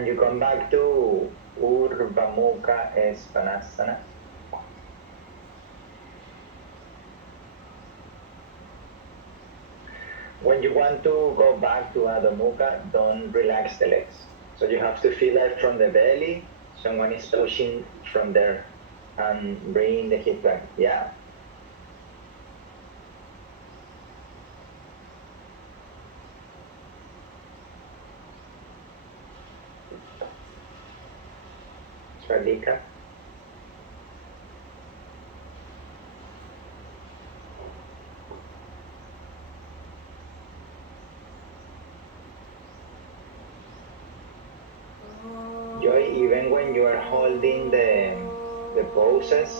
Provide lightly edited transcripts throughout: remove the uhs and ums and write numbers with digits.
And you come back to Urdhva Mukha Svanasana. When you want to go back to Adho Mukha, don't relax the legs. So you have to feel that from the belly, someone is pushing from there and bring the hip back. Yeah. Swadika. Joy, even when you are holding the poses,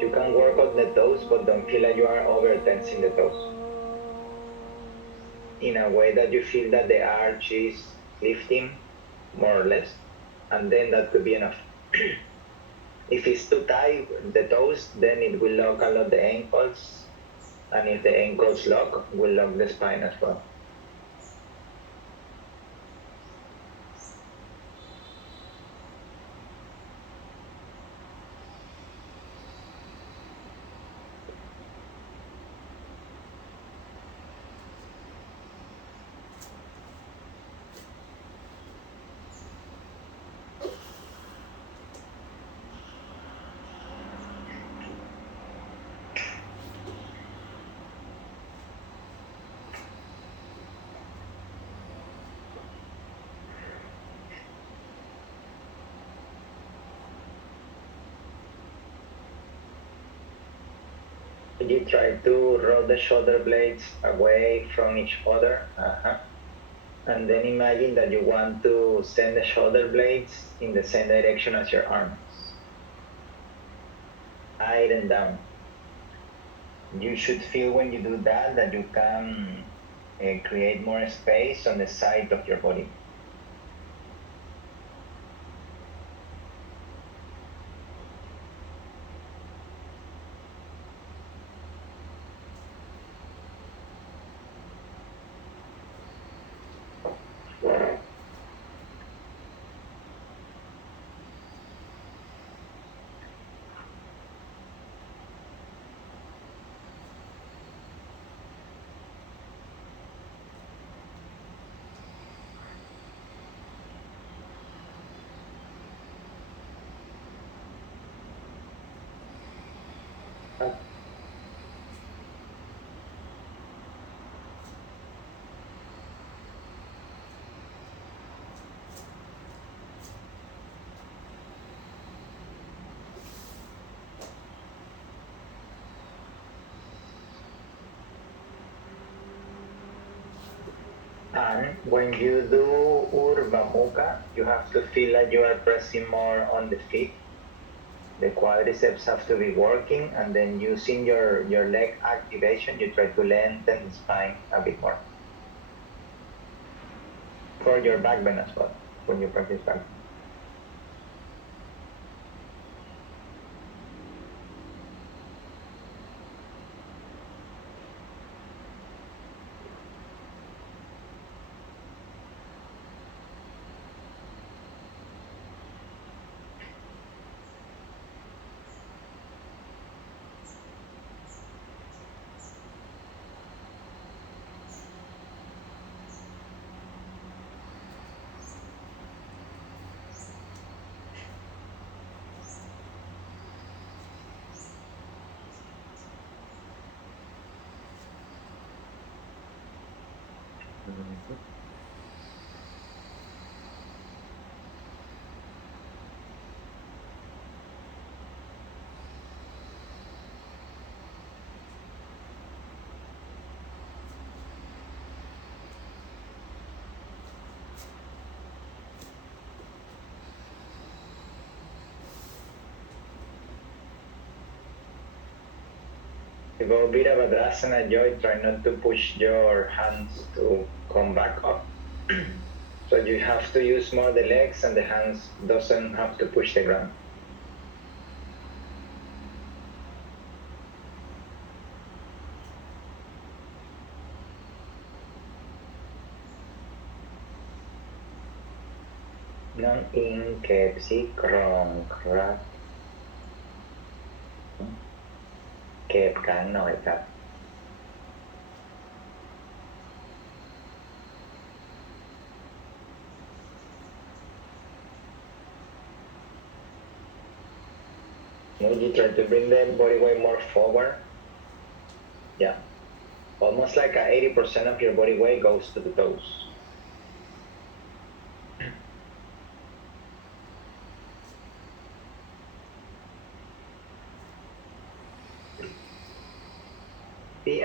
you can work on the toes, but don't feel like you are over tensing the toes. In a way that you feel that the arch is lifting more or less, and then that could be enough. If it's too tight, the toes, then it will lock a lot the ankles, and if the ankles lock, will lock the spine as well. You try to roll the shoulder blades away from each other. And then imagine that you want to send the shoulder blades in the same direction as your arms. Side and down. You should feel when you do that you can create more space on the side of your body. And when you do Urdhva Mukha, you have to feel like you are pressing more on the feet. The quadriceps have to be working, and then using your leg activation, you try to lengthen the spine a bit more. For your back bend as well, when you practice back bend. To go Virabhadrasana, Joy, try not to push your hands to come back up. So you have to use more the legs, and the hands doesn't have to push the ground. น้องอิงเก็บซี่โครงครับเก็บกลางหน่อยครับ Now you try to bring the body weight more forward. Yeah. Almost like 80% of your body weight goes to the toes.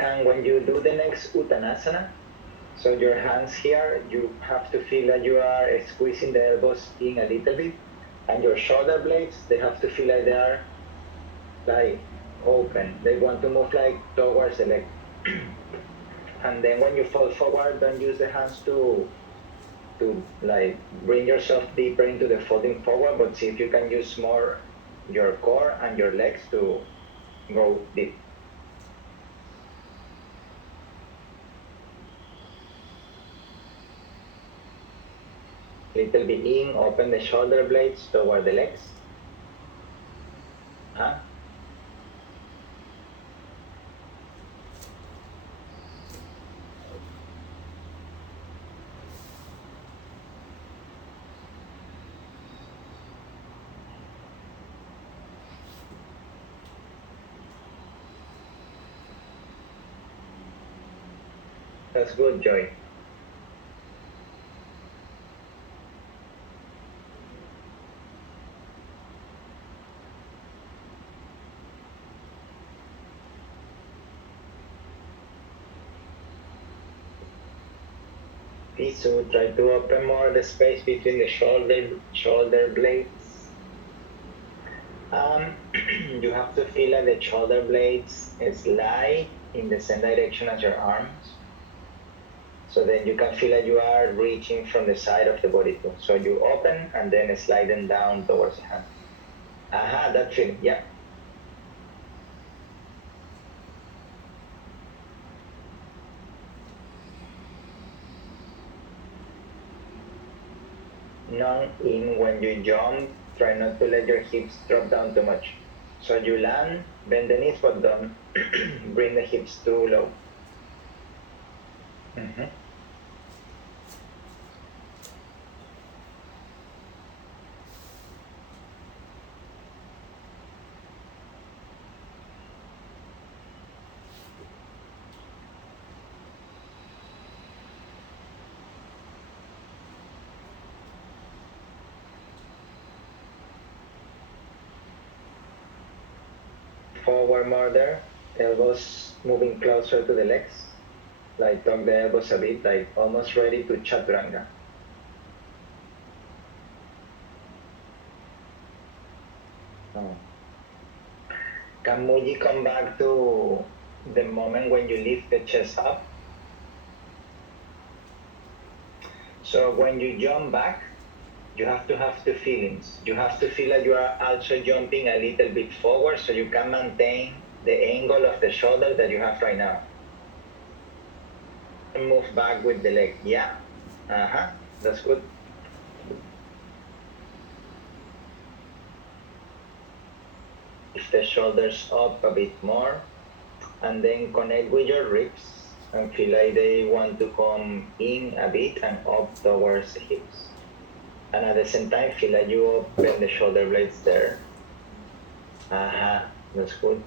And when you do the next Uttanasana, so your hands here, you have to feel that you are squeezing the elbows in a little bit, and your shoulder blades, they have to feel like they are like open. They want to move like towards the leg. And then when you fall forward, don't use the hands to like bring yourself deeper into the folding forward, but see if you can use more your core and your legs to go deep. Little bit in, open the shoulder blades toward the legs. Huh? That's good, Joy. So try to open more the space between the shoulder blades. You have to feel like the shoulder blades slide in the same direction as your arms. So then you can feel that you are reaching from the side of the body too. So you open and then slide them down towards the hand. Aha, that feeling, yeah. Non in when you jump, try not to let your hips drop down too much. So you land, bend the knees but don't bring the hips too low. Mm-hmm. Forward more there, elbows moving closer to the legs. Like tuck the elbows a bit, like almost ready to chaturanga. Oh. Can Muji come back to the moment when you lift the chest up? So when you jump back, you have to have two feelings. You have to feel that you are also jumping a little bit forward so you can maintain the angle of the shoulder that you have right now. And move back with the leg. Yeah. Uh-huh. That's good. Lift the shoulders up a bit more and then connect with your ribs and feel like they want to come in a bit and up towards the hips. And at the same time, feel like you open the shoulder blades there. Uh-huh. That's good.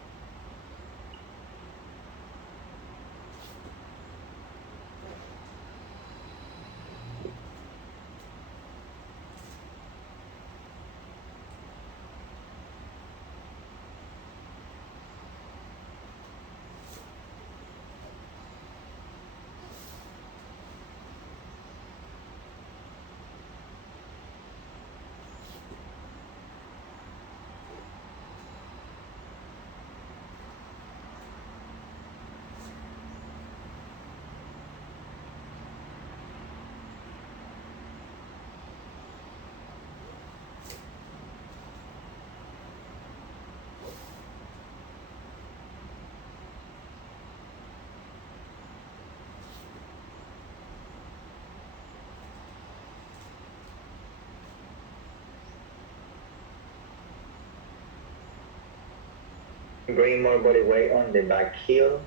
Bring more body weight on the back heel.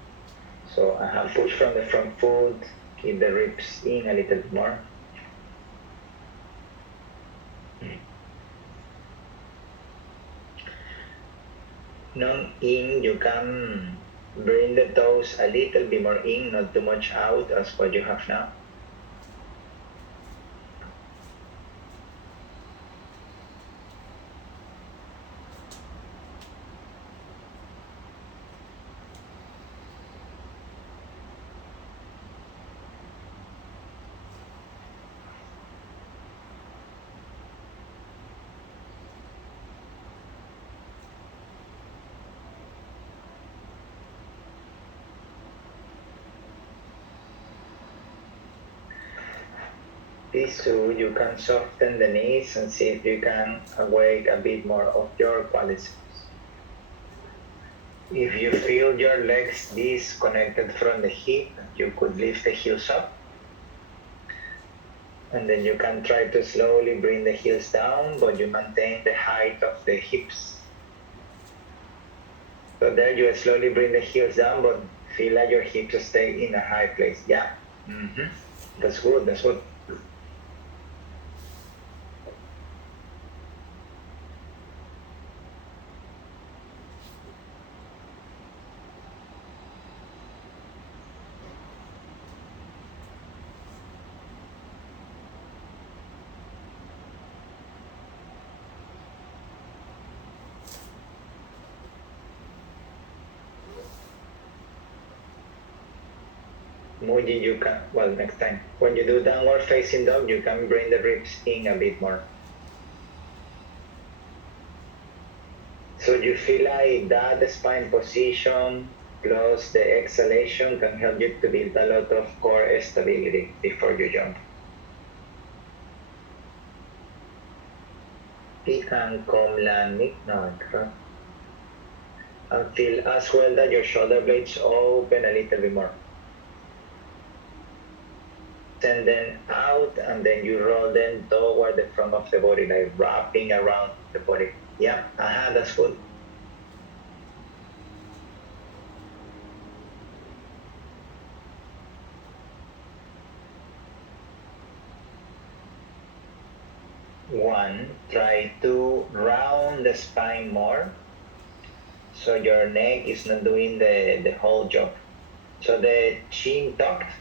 So I have push from the front foot, keep the ribs in a little bit more. Non-in, you can bring the toes a little bit more in, not too much out as what you have now. These two, you can soften the knees and see if you can awake a bit more of your quadriceps. If you feel your legs disconnected from the hip, you could lift the heels up. And then you can try to slowly bring the heels down, but you maintain the height of the hips. So there you slowly bring the heels down, but feel like your hips stay in a high place. Yeah. That's good, that's good. Muji, you can, well, next time. When you do downward facing dog, you can bring the ribs in a bit more. So you feel like that spine position plus the exhalation can help you to build a lot of core stability before you jump. Peak and come landing. No, and feel as well that your shoulder blades open a little bit more. Send them out and then you roll them toward the front of the body, like wrapping around the body. Yeah, that's good. One, try to round the spine more so your neck is not doing the whole job. So the chin tucked,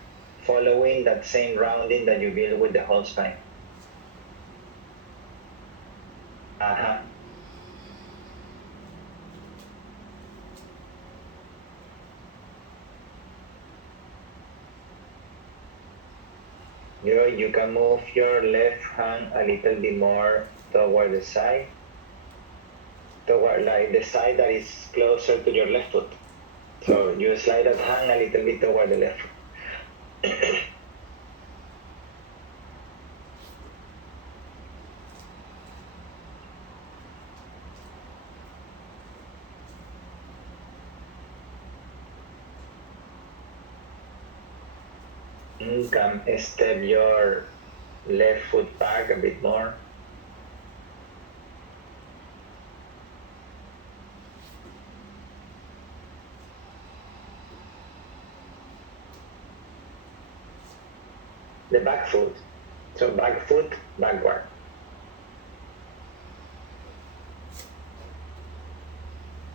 following that same rounding that you build with the whole spine. You can move your left hand a little bit more toward the side, toward like the side that is closer to your left foot. So you slide that hand a little bit toward the left foot. Come step your left foot back a bit more. The back foot. So back foot, backward.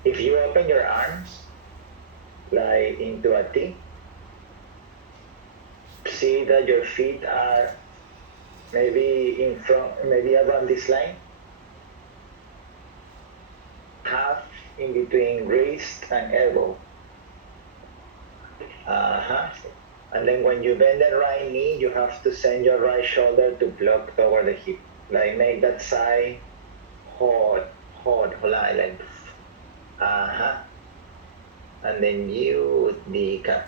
If you open your arms, like into a T, see that your feet are maybe in front, maybe around this line, half in between wrist and elbow. And then when you bend the right knee, you have to send your right shoulder to block toward the hip. Like make that side hold like. And then you decap.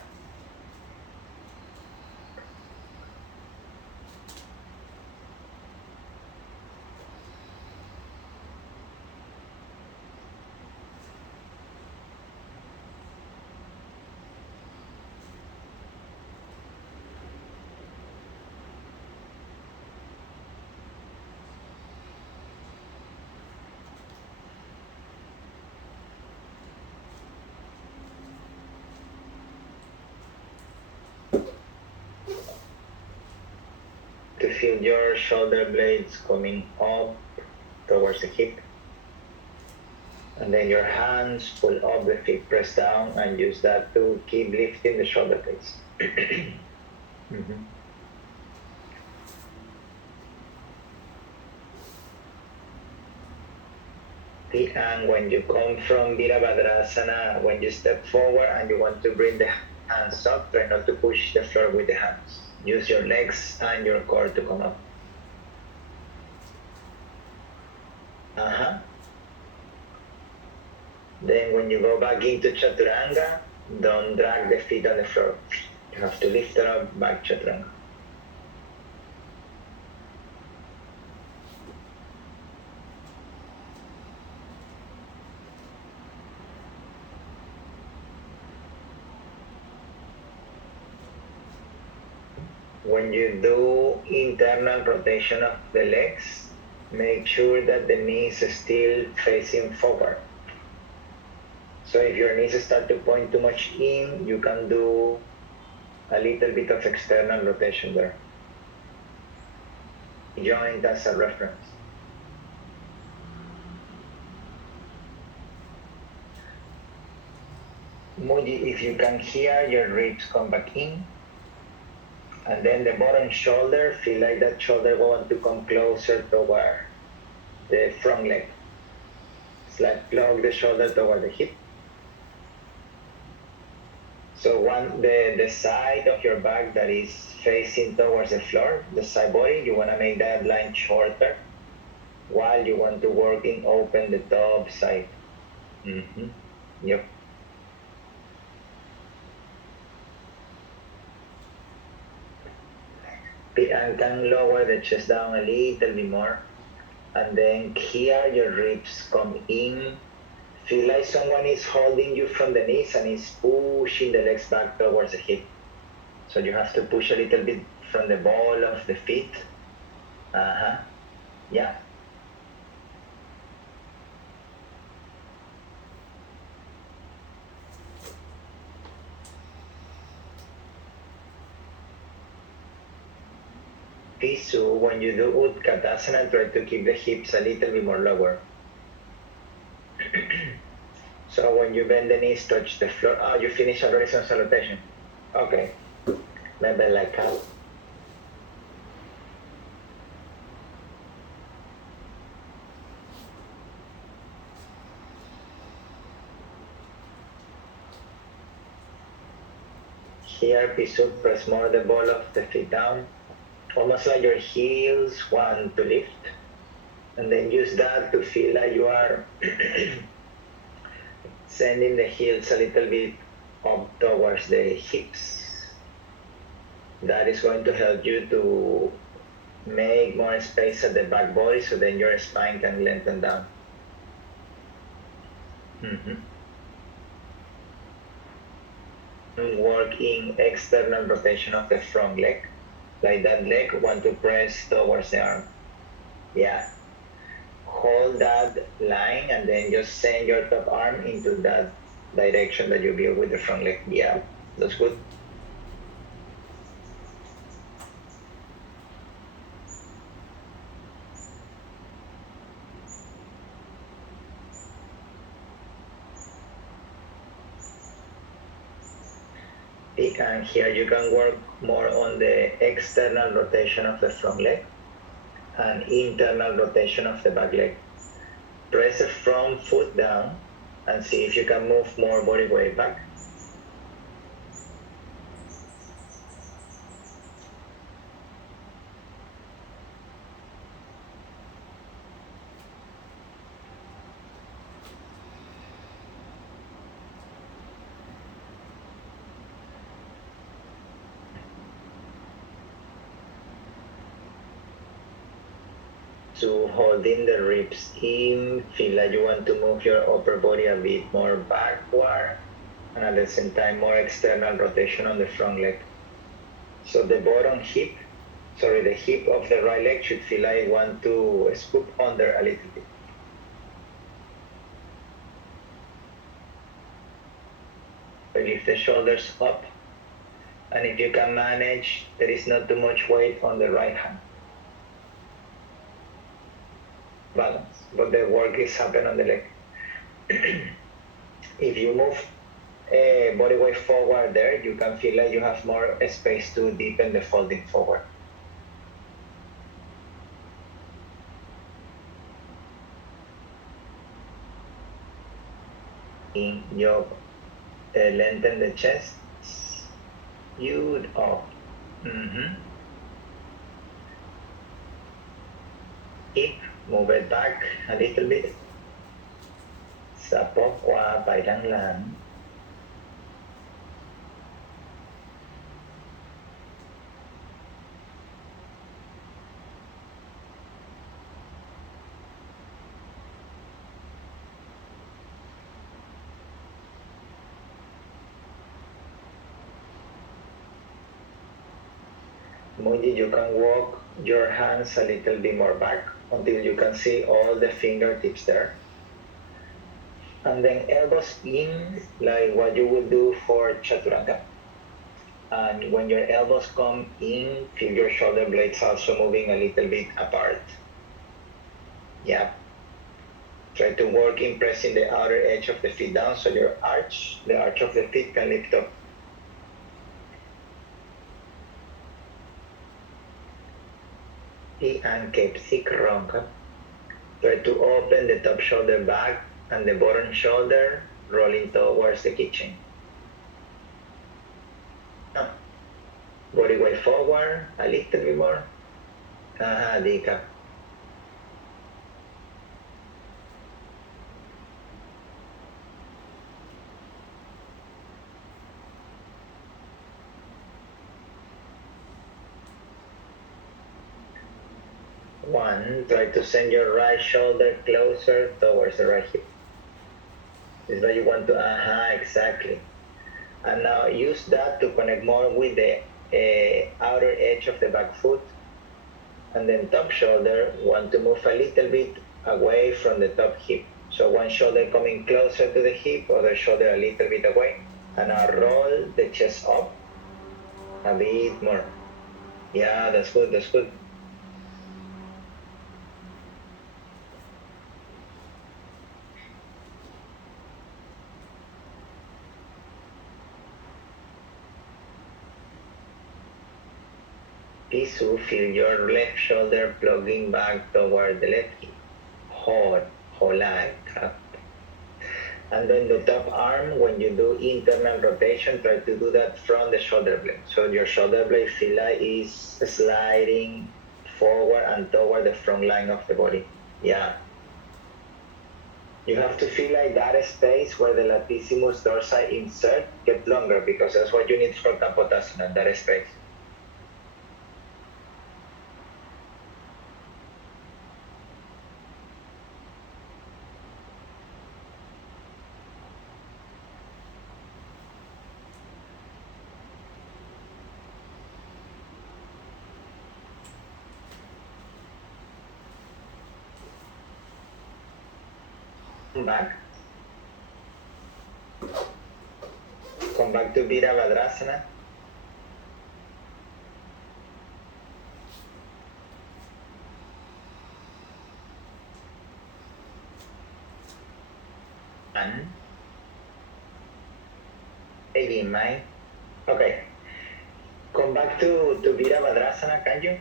feel your shoulder blades coming up towards the hip. And then your hands pull up the feet, press down, and use that to keep lifting the shoulder blades. Mm-hmm. And when you come from Virabhadrasana, when you step forward and you want to bring the hands up, try not to push the floor with the hands. Use your legs and your core to come up. Then when you go back into Chaturanga, don't drag the feet on the floor. You have to lift it up, back Chaturanga. When you do internal rotation of the legs, make sure that the knees are still facing forward. So if your knees start to point too much in, you can do a little bit of external rotation there. Joint as a reference. Moody, if you can hear your ribs come back in, and then the bottom shoulder, feel like that shoulder going to come closer toward the front leg. It's like plug the shoulder toward the hip. So the side of your back that is facing towards the floor, the side body, you want to make that line shorter while you want to work in open the top side. Mm-hmm. Yep. And can lower the chest down a little bit more, and then here your ribs come in. Feel like someone is holding you from the knees and is pushing the legs back towards the hip. So you have to push a little bit from the ball of the feet. Yeah. Pisu, when you do Utkatasana, try to keep the hips a little bit more lower. So when you bend the knees, touch the floor. Oh, you finish already some salutation. Okay. Maybe like that. Here, Pisu, press more the ball of the feet down. Almost like your heels want to lift. And then use that to feel like you are sending the heels a little bit up towards the hips. That is going to help you to make more space at the back body so then your spine can lengthen down. Mm-hmm. Working external rotation of the front leg. Like that leg want to press towards the arm. Yeah. Hold that line and then just send your top arm into that direction that you build with the front leg. Yeah, that's good. And here you can work more on the external rotation of the front leg and internal rotation of the back leg. Press the front foot down and see if you can move more body weight back. To holding the ribs in, feel like you want to move your upper body a bit more backward, and at the same time more external rotation on the front leg. So the the hip of the right leg should feel like you want to scoop under a little bit. Lift the shoulders up, and if you can manage, there is not too much weight on the right hand. balance, but the work is happening on the leg. If you move body weight forward there, you can feel like you have more space to deepen the folding forward. In your lengthen the chest, good, up. Hip, move it back a little bit. Sa pokwa, bailang lang. Moji, you can walk your hands a little bit more back until you can see all the fingertips there. And then elbows in, like what you would do for Chaturanga. And when your elbows come in, feel your shoulder blades also moving a little bit apart. Yeah. Try to work in pressing the outer edge of the feet down so your arch, the arch of the feet can lift up. And keep thick ronca. Try to open the top shoulder back and the bottom shoulder rolling towards the kitchen. Body weight forward, a little bit more. Dika. One, try to send your right shoulder closer towards the right hip. This is what you want to, exactly. And now use that to connect more with the outer edge of the back foot. And then top shoulder, want to move a little bit away from the top hip. So one shoulder coming closer to the hip, other shoulder a little bit away. And now roll the chest up a bit more. Yeah, that's good, that's good. Pisu, feel your left shoulder plugging back toward the left hip. Hold like that. And then the top arm, when you do internal rotation, try to do that from the shoulder blade. So your shoulder blade feel like is sliding forward and toward the front line of the body. Yeah. You have to feel like that space where the latissimus dorsi insert get longer, because that's what you need for Kapotasana, that space. Back. Come back to Virabhadrasana. And again, mind. Okay. Come back to Virabhadrasana, can you?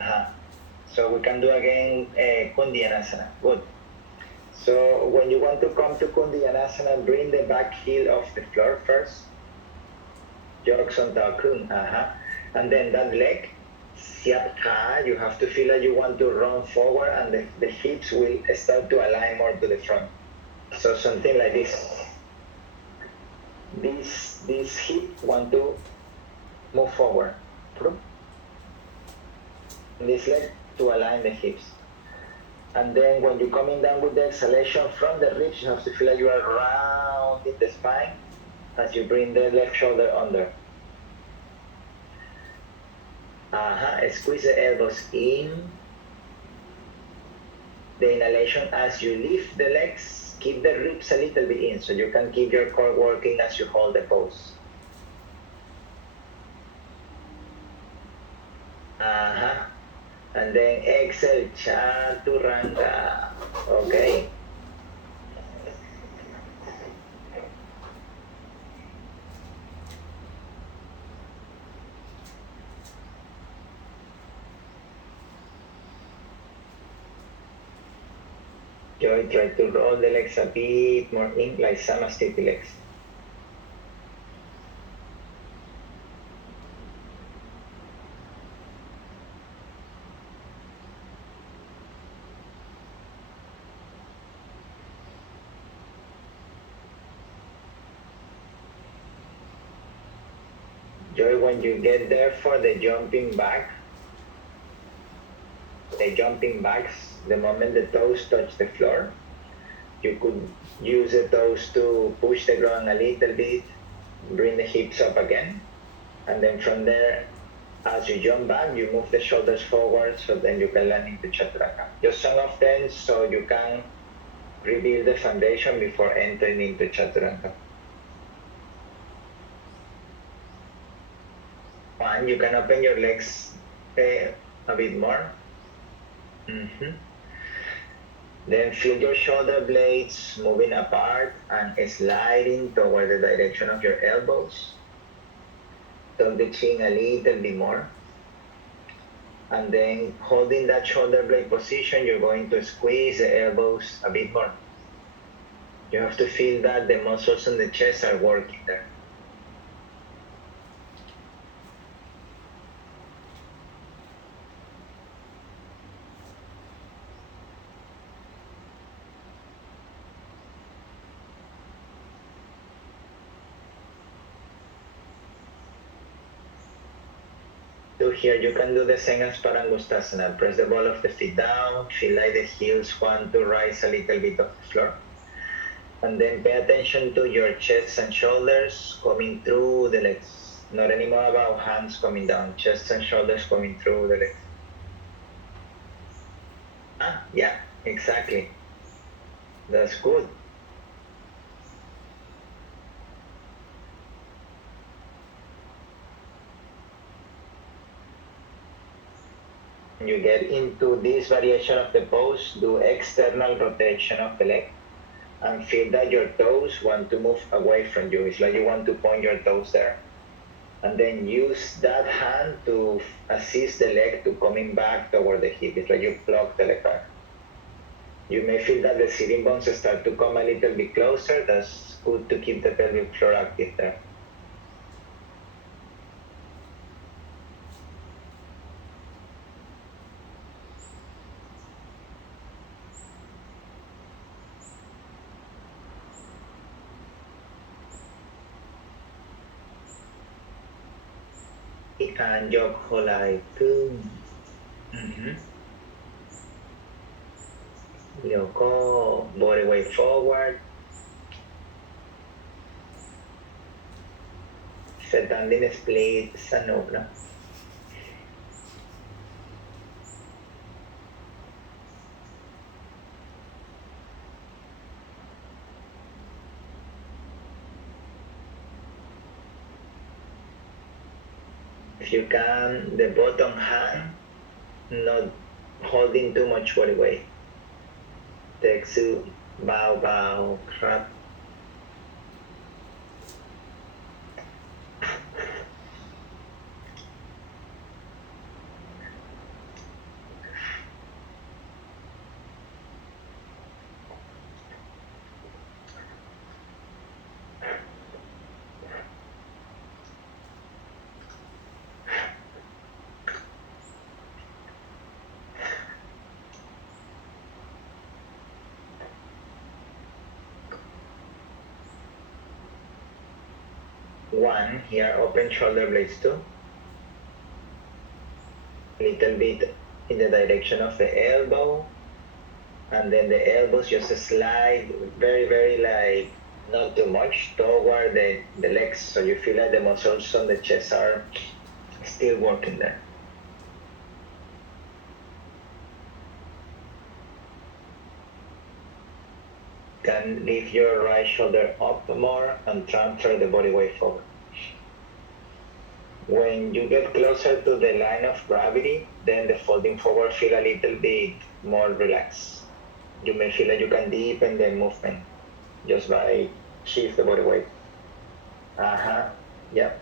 Yeah. So we can do again Kundyanasana. Good. So when you want to come to Kundyanasana, bring the back heel off the floor first. Jokson Kun. And then that leg, Siat, you have to feel that you want to run forward and the hips will start to align more to the front. So something like this. This hip want to move forward. This leg to align the hips. And then when you're coming down with the exhalation from the ribs, you have to feel like you are rounding the spine as you bring the left shoulder under. Squeeze the elbows in. The inhalation as you lift the legs, keep the ribs a little bit in so you can keep your core working as you hold the pose. And then exhale, chaturanga. Okay. Joy, try to roll the legs a bit more in, like Samasthiti legs. Joy, when you get there for the jumping backs, the moment the toes touch the floor, you could use the toes to push the ground a little bit, bring the hips up again, and then from there, as you jump back, you move the shoulders forward so then you can land into Chaturanga. Just some of them so you can rebuild the foundation before entering into Chaturanga. One, you can open your legs a bit more. Then feel your shoulder blades moving apart and sliding toward the direction of your elbows. Tuck the chin a little bit more. And then holding that shoulder blade position, you're going to squeeze the elbows a bit more. You have to feel that the muscles in the chest are working there. So here you can do the same as Parangustasana. Press the ball of the feet down, feel like the heels want to rise a little bit off the floor. And then pay attention to your chest and shoulders coming through the legs. Not anymore about hands coming down, chest and shoulders coming through the legs. Yeah, exactly. That's good. You get into this variation of the pose, do external rotation of the leg and feel that your toes want to move away from you. It's like you want to point your toes there. And then use that hand to assist the leg to coming back toward the hip. It's like you block the leg back. You may feel that the sitting bones start to come a little bit closer. That's good to keep the pelvic floor active there. And jog holai cương. Yoko, body weight forward. Standing split Sanobra. If you can, the bottom hand, not holding too much body weight. Teksu, bow, bow, crab. One, here, open shoulder blades too. Little bit in the direction of the elbow. And then the elbows just slide very, very like not too much toward the legs. So you feel like the muscles on the chest are still working there. Can lift your right shoulder up more and transfer the body weight forward. When you get closer to the line of gravity, then the folding forward feel a little bit more relaxed. You may feel that you can deepen the movement just by shift the body weight. Uh-huh. Yeah.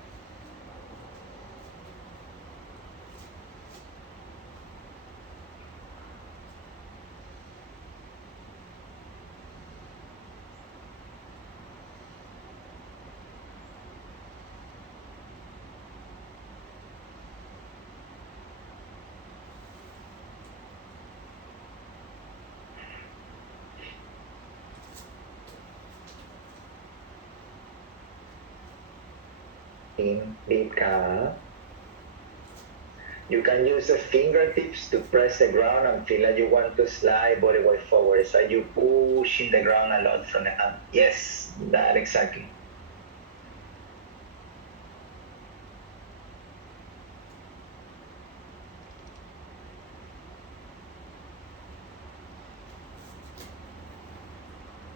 In deep calf. You can use the fingertips to press the ground and feel like you want to slide body weight forward. So you pushing the ground a lot from the hand. Yes, that exactly.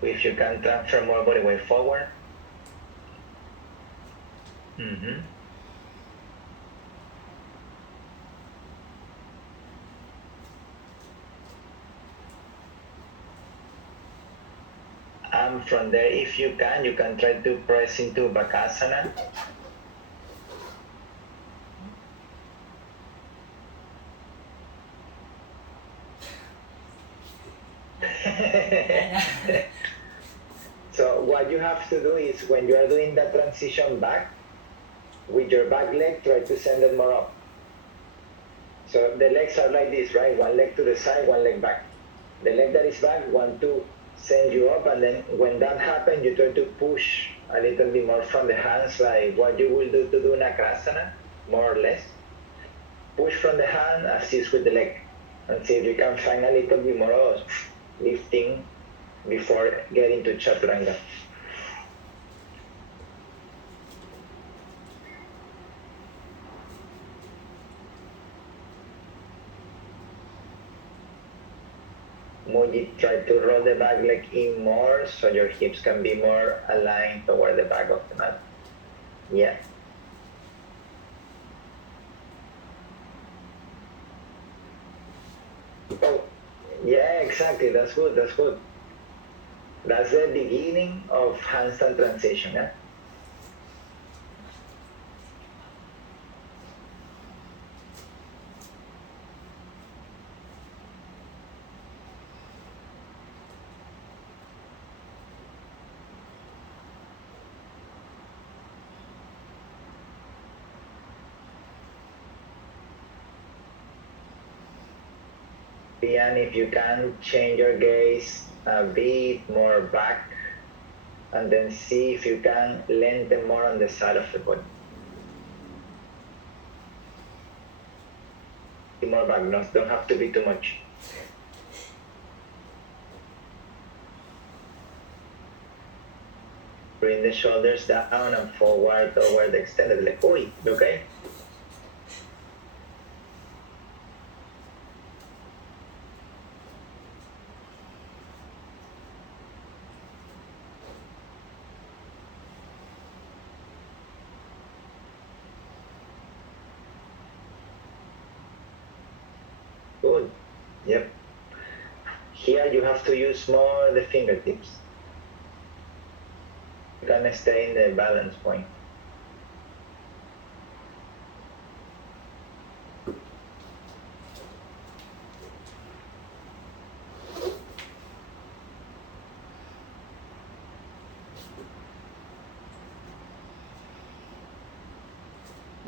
If you can transfer more body weight forward. Mm-hmm. And from there, if you can try to press into Bakasana. So what you have to do is when you are doing that transition back, with your back leg, try to send it more up. So the legs are like this, right? One leg to the side, one leg back. The leg that is back want to send you up, and then when that happens, you try to push a little bit more from the hands, like what you will do to do Nakrasana, more or less. Push from the hand, assist with the leg, and see if you can find a little bit more of lifting before getting to Chaturanga. Muji, try to roll the back leg in more so your hips can be more aligned toward the back of the mat. Yeah. Oh, yeah, exactly. That's good. That's good. That's the beginning of handstand transition. Eh? And if you can change your gaze a bit more back, and then see if you can lengthen more on the side of the body. More back, no, don't have to be too much. Bring the shoulders down and forward toward the extended leg. Oi, okay? Good. Yep. Here you have to use more the fingertips. You can stay in the balance point.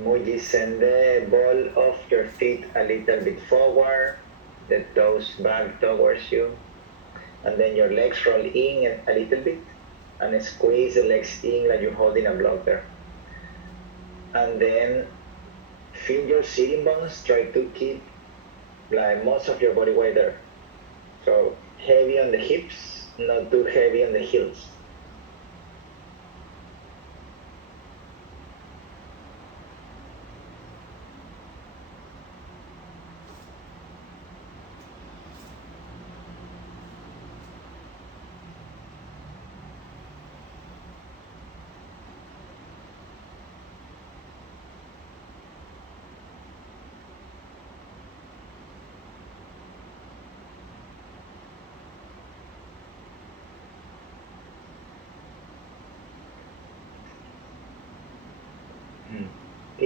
Muji, send the ball of your feet a little bit forward, the toes back towards you, and then your legs roll in a little bit, and squeeze the legs in like you're holding a block there. And then feel your sitting bones, try to keep like most of your body weight there. So heavy on the hips, not too heavy on the heels.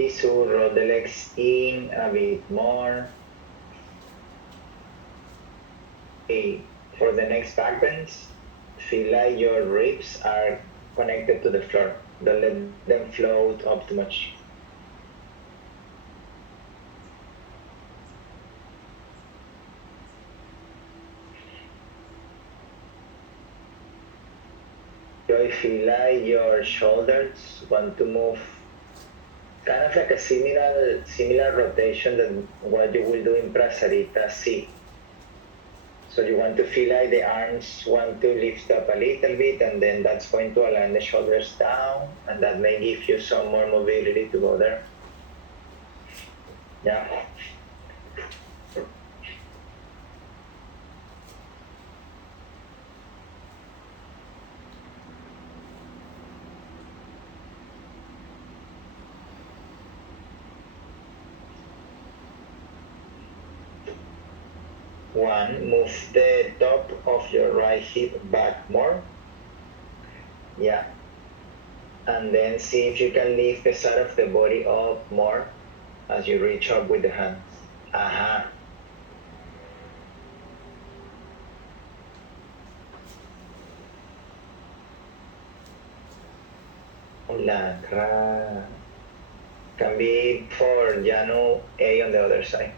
Bisu, roll the legs in a bit more. Okay. For the next back bend, feel like your ribs are connected to the floor. Don't let them float up too much. You feel like your shoulders want to move kind of like a similar rotation than what you will do in Prasarita C. So you want to feel like the arms want to lift up a little bit, and then that's going to align the shoulders down, and that may give you some more mobility to go there. Yeah. One, move the top of your right hip back more. Yeah. And then see if you can lift the side of the body up more as you reach up with the hands. Aha. Lakra. Can be for Janu A on the other side.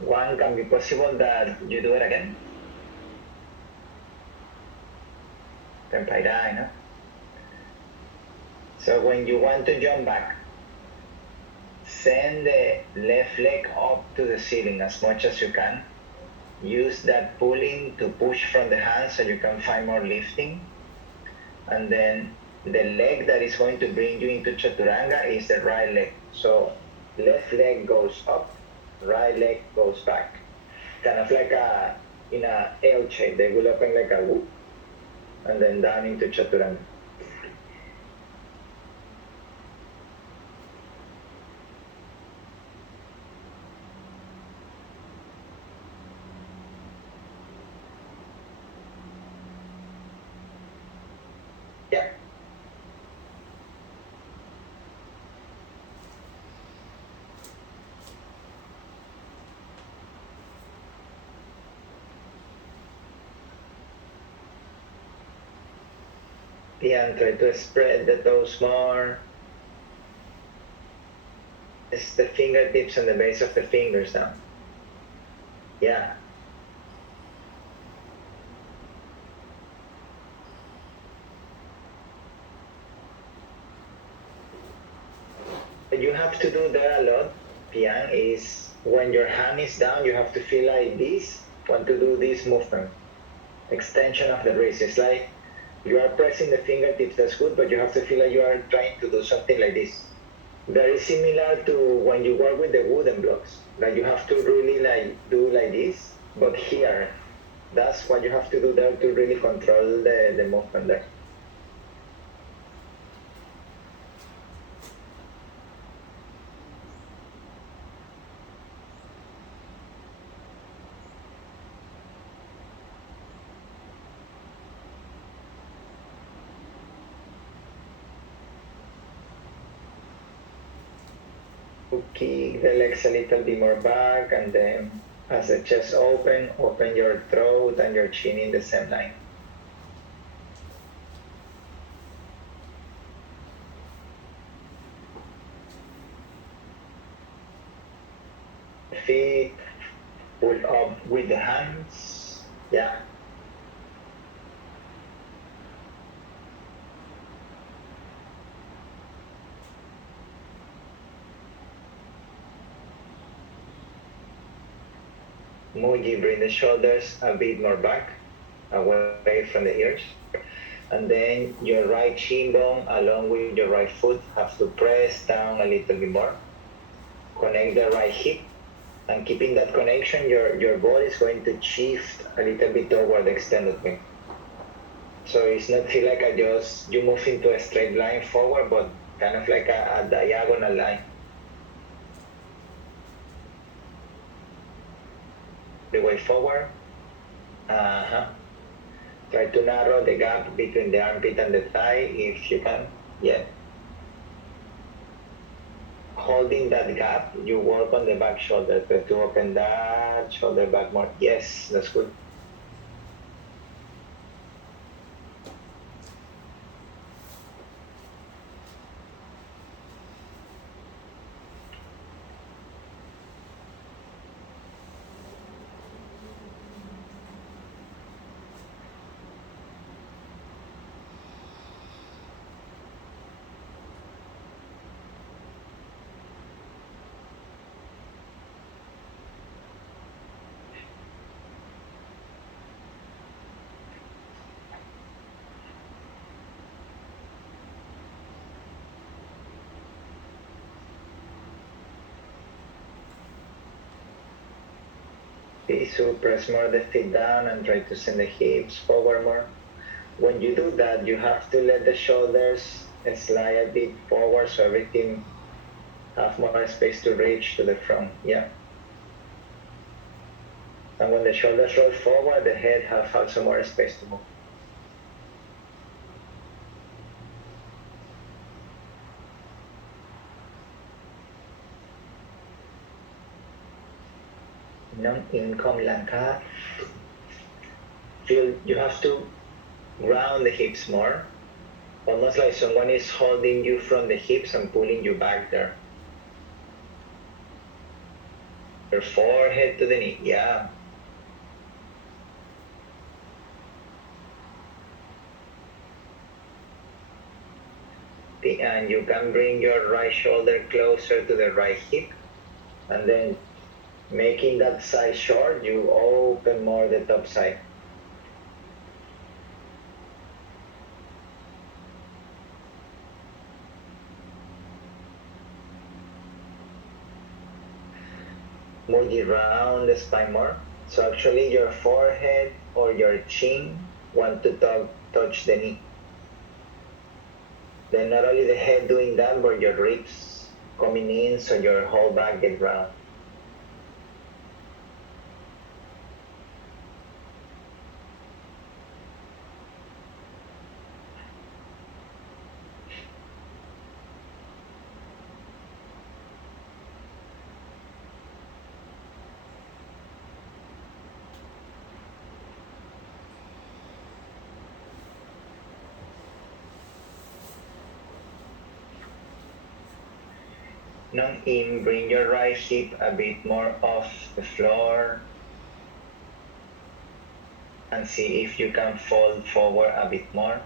One, can be possible that you do it again. Tempairai, no? So when you want to jump back, send the left leg up to the ceiling as much as you can. Use that pulling to push from the hands so you can find more lifting. And then the leg that is going to bring you into Chaturanga is the right leg. So left leg goes up, right leg goes back. Kind of like in a L shape. They will open like a whoop and then down into Chaturanga. Yeah. Yeah, and try to spread the toes more. It's the fingertips and the base of the fingers now. Yeah. You have to do that a lot, Pian, is when your hand is down, you have to feel like this, want to do this movement. Extension of the wrist. It's like you are pressing the fingertips, that's good, but you have to feel like you are trying to do something like this. Very similar to when you work with the wooden blocks. Like you have to really like do like this, but here, that's what you have to do there to really control the movement there. Kick the legs a little bit more back, and then as the chest open your throat and your chin in the same line. Feet pull up with the hands. Yeah. Muji, bring the shoulders a bit more back, away from the ears. And then your right shin bone along with your right foot have to press down a little bit more. Connect the right hip, and keeping that connection, your body is going to shift a little bit toward the extended wing. So it's not feel like you move into a straight line forward, but kind of like a diagonal line. The way forward. Try to narrow the gap between the armpit and the thigh if you can. Yeah. Holding that gap, you work on the back shoulder to open that shoulder back more. Yes, that's good. So press more the feet down and try to send the hips forward more. When you do that, you have to let the shoulders slide a bit forward so everything have more space to reach to the front. Yeah. And when the shoulders roll forward, the head have also more space to move. Non-income Lanka. Feel you have to ground the hips more, almost like someone is holding you from the hips and pulling you back there. Your forehead to the knee, yeah. And you can bring your right shoulder closer to the right hip, and then making that side short, you open more the top side. Move it round the spine more. So actually your forehead or your chin want to touch the knee. Then not only the head doing that, but your ribs coming in so your whole back gets round. Non-in, bring your right hip a bit more off the floor and see if you can fold forward a bit more.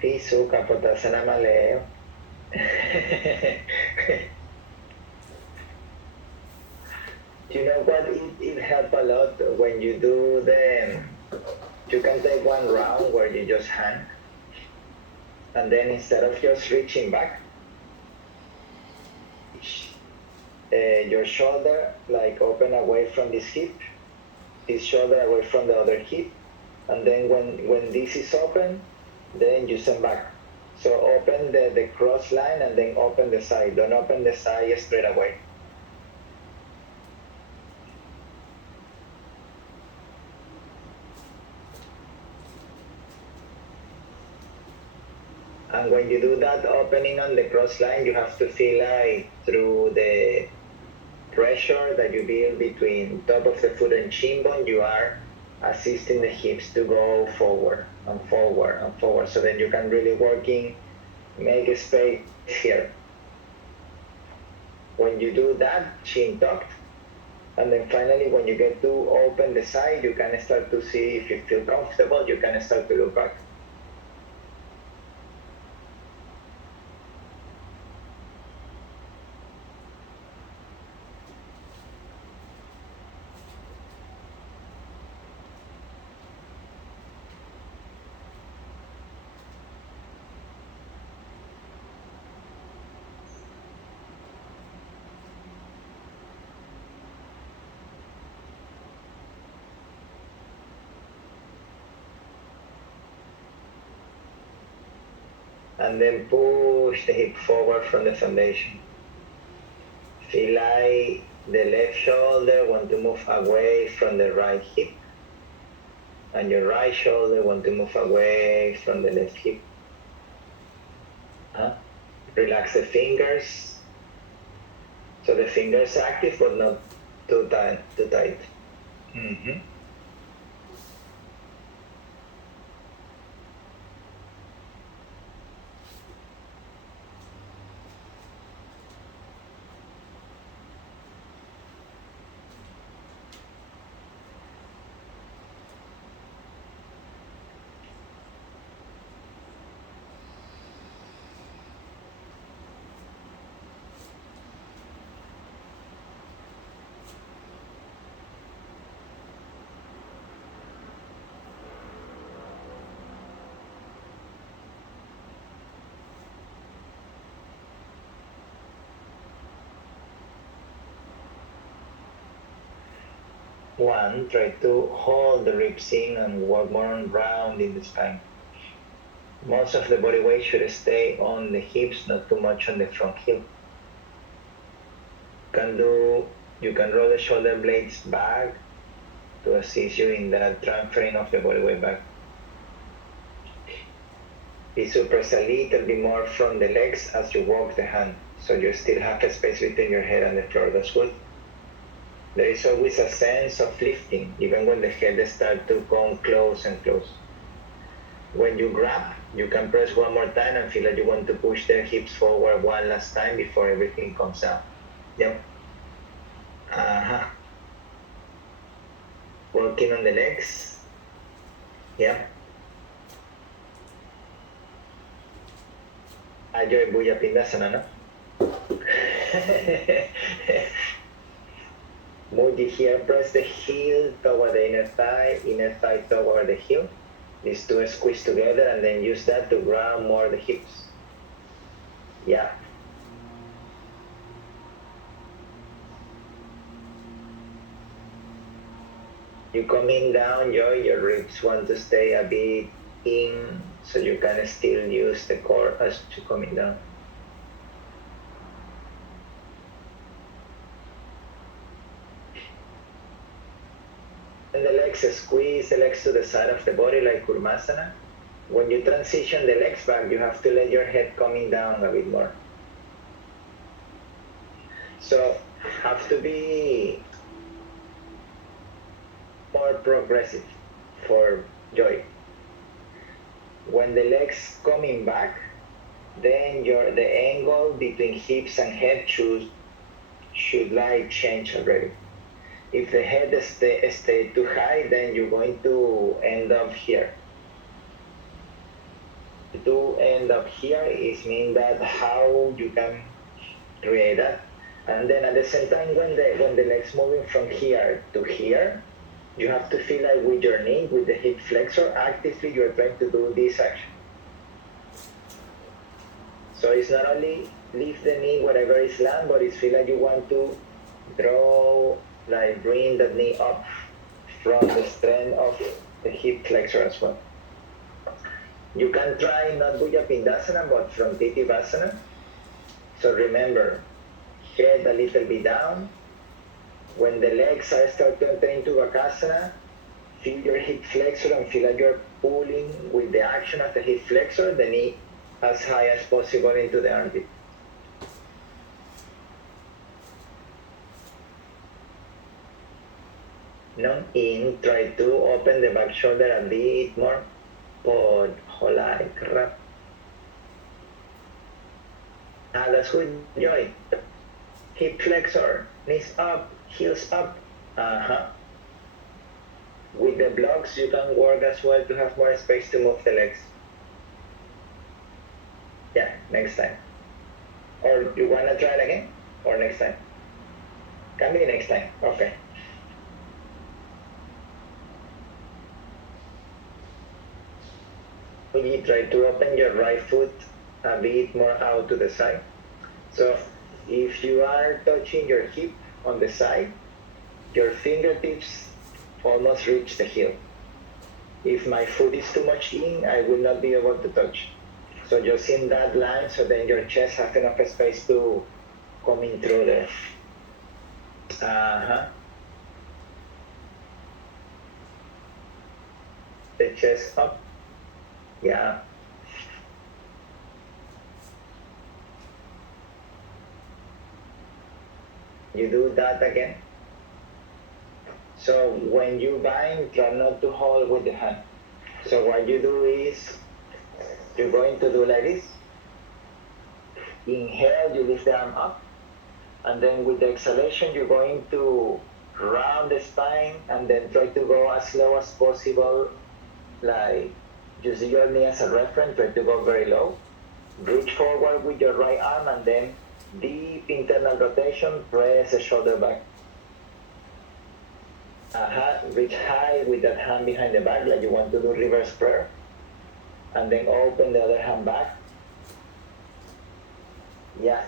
Piso, Kapotasana Maleo. You know what? It helps a lot when you do you can take one round where you just hang, and then instead of just reaching back, your shoulder like open away from this hip, this shoulder away from the other hip, and then when this is open, then you send back. So open the cross line and then open the side. Don't open the side straight away. And when you do that opening on the cross line, you have to feel like through the pressure that you build between top of the foot and shin bone, you are assisting the hips to go forward and forward and forward, so then you can really make a space here. When you do that, chin tucked, and then finally when you get to open the side, you can start to see, if you feel comfortable, you can start to look back. And then push the hip forward from the foundation. Feel like the left shoulder want to move away from the right hip, and your right shoulder want to move away from the left hip. Relax the fingers, so the fingers are active but not too tight. Mm-hmm. One, try to hold the ribs in and work more on round in the spine. Most of the body weight should stay on the hips, not too much on the front heel. You can roll the shoulder blades back to assist you in that transferring of the body weight back. Be surprised a little bit more from the legs as you walk the hand, so you still have a space between your head and the floor. That's good. There is always a sense of lifting, even when the head starts to come close and close. When you grab, you can press one more time and feel like you want to push the hips forward one last time before everything comes out. Yep. Working on the legs. Yep. Enjoy Bhuja Pindasana, no? Muddy here, press the heel toward the inner thigh toward the heel. These two squeeze together and then use that to grab more the hips. Yeah. You coming down, your ribs want to stay a bit in, so you can still use the core as you're coming down. And the legs, squeeze the legs to the side of the body like Kurmasana. When you transition the legs back, you have to let your head coming down a bit more. So have to be more progressive for joy. When the legs coming back, then the angle between hips and head should like change already. If the head stay too high, then you're going to end up here. To end up here is mean that how you can create that. And then at the same time, when the legs moving from here to here, you have to feel like with your knee, with the hip flexor, actively you're trying to do this action. So it's not only lift the knee wherever it's land, but it's feel like you want to draw, like bring the knee up from the strength of the hip flexor as well. You can try not Bhuja Pindasana, but from Titivasana. So remember, head a little bit down. When the legs are start to enter into Bakasana, feel your hip flexor and feel like you're pulling with the action of the hip flexor, the knee as high as possible into the armpit. No, in, try to open the back shoulder a bit more. Pod, hola, crap. That's good, Joy. Hip flexor, knees up, heels up. With the blocks, you can work as well to have more space to move the legs. Yeah, next time. Or you wanna try it again? Or next time? Can be next time. Okay. We try to open your right foot a bit more out to the side. So if you are touching your hip on the side, your fingertips almost reach the heel. If my foot is too much in, I will not be able to touch. So just in that line, so then your chest has enough space to come in through there. The chest up. Yeah. You do that again. So when you bind, try not to hold with the hand. So what you do is, you're going to do like this. Inhale, you lift the arm up. And then with the exhalation, you're going to round the spine and then try to go as low as possible. Like, use your knee as a reference, try to go very low. Reach forward with your right arm and then deep internal rotation, press the shoulder back. Reach high with that hand behind the back, like you want to do reverse prayer. And then open the other hand back. Yeah.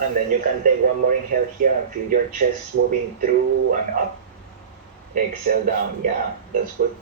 And then you can take one more inhale here and feel your chest moving through and up. Exhale down. Yeah, that's good.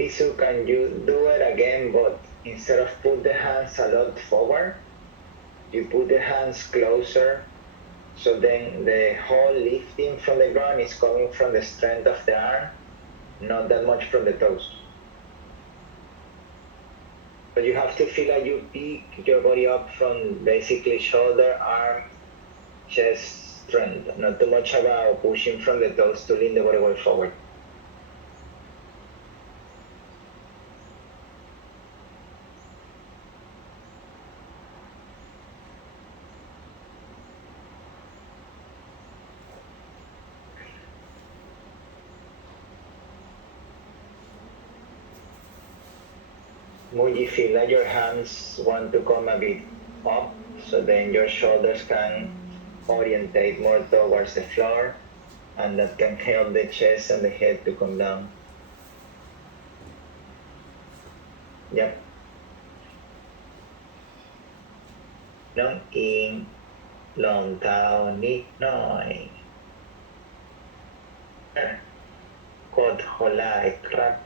Isu, can you do it again, but instead of put the hands a lot forward, you put the hands closer, so then the whole lifting from the ground is coming from the strength of the arm, not that much from the toes. But you have to feel like you pick your body up from basically shoulder, arm, chest, strength, not too much about pushing from the toes to lean the body way forward. Muji, feel like your hands want to come a bit up, so then your shoulders can orientate more towards the floor, and that can help the chest and the head to come down. Yep. Nóng yên, lòng thao nít nói. Kod holai krak.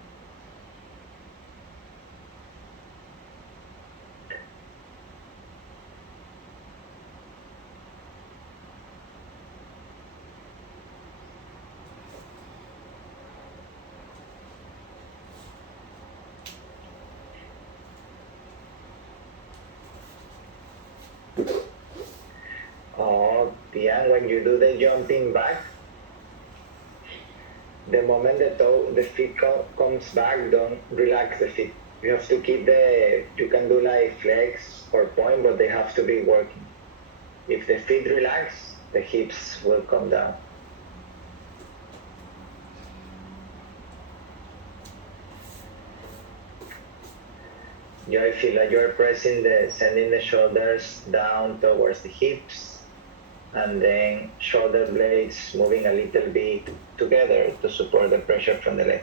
Oh, yeah, when you do the jumping back, the moment the feet comes back, don't relax the feet. You have to keep you can do like flex or point, but they have to be working. If the feet relax, the hips will come down. You feel like you're sending the shoulders down towards the hips, and then shoulder blades moving a little bit together to support the pressure from the leg.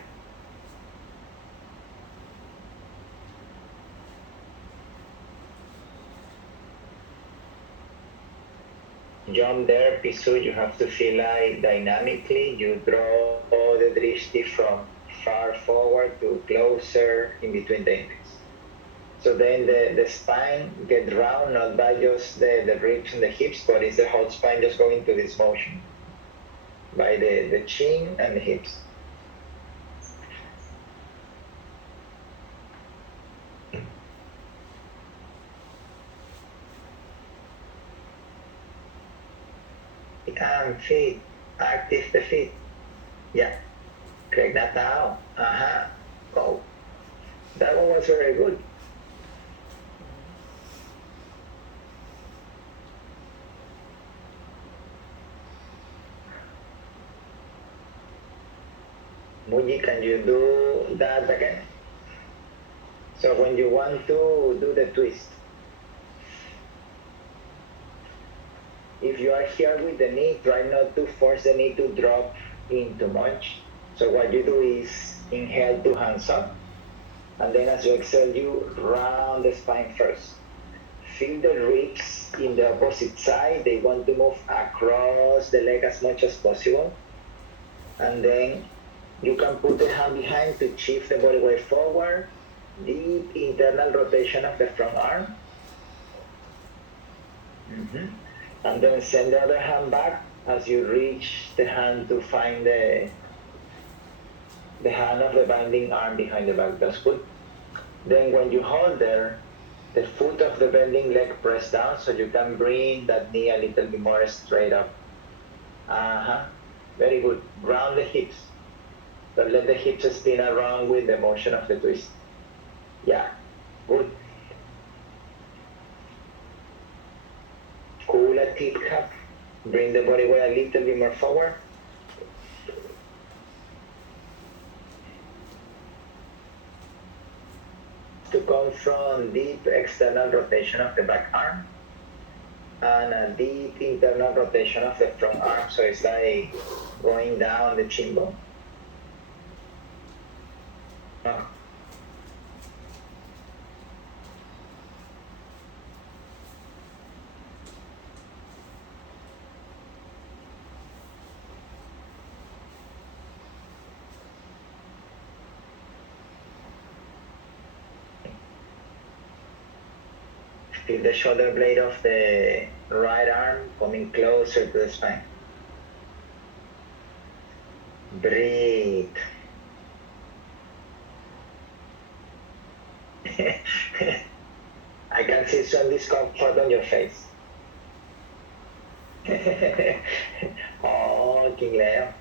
jump there, Pisu, you have to feel like dynamically you draw the drishti from far forward to closer in between the index. So then the spine gets round, not by just the ribs and the hips, but it's the whole spine just going to this motion by the chin and the hips. And feet, active the feet. Yeah, correct that now. Oh, that one was very good. Muji, can you do that again? So when you want to do the twist, if you are here with the knee, try not to force the knee to drop in too much. So what you do is inhale 2 hands up, and then as you exhale, you round the spine first. Feel the ribs in the opposite side. They want to move across the leg as much as possible. And then you can put the hand behind to shift the body weight forward. Deep internal rotation of the front arm. And then send the other hand back as you reach the hand to find the hand of the binding arm behind the back. That's good. Then when you hold there, the foot of the bending leg press down so you can bring that knee a little bit more straight up. Very good. Round the hips. But let the hips spin around with the motion of the twist. Yeah, good. Cool a tip cup. Bring the body weight a little bit more forward. To come from deep external rotation of the back arm and a deep internal rotation of the front arm. So it's like going down the chin bone. Feel the shoulder blade of the right arm coming closer to the spine. Breathe. I can see some discomfort on your face. Oh, King Leo.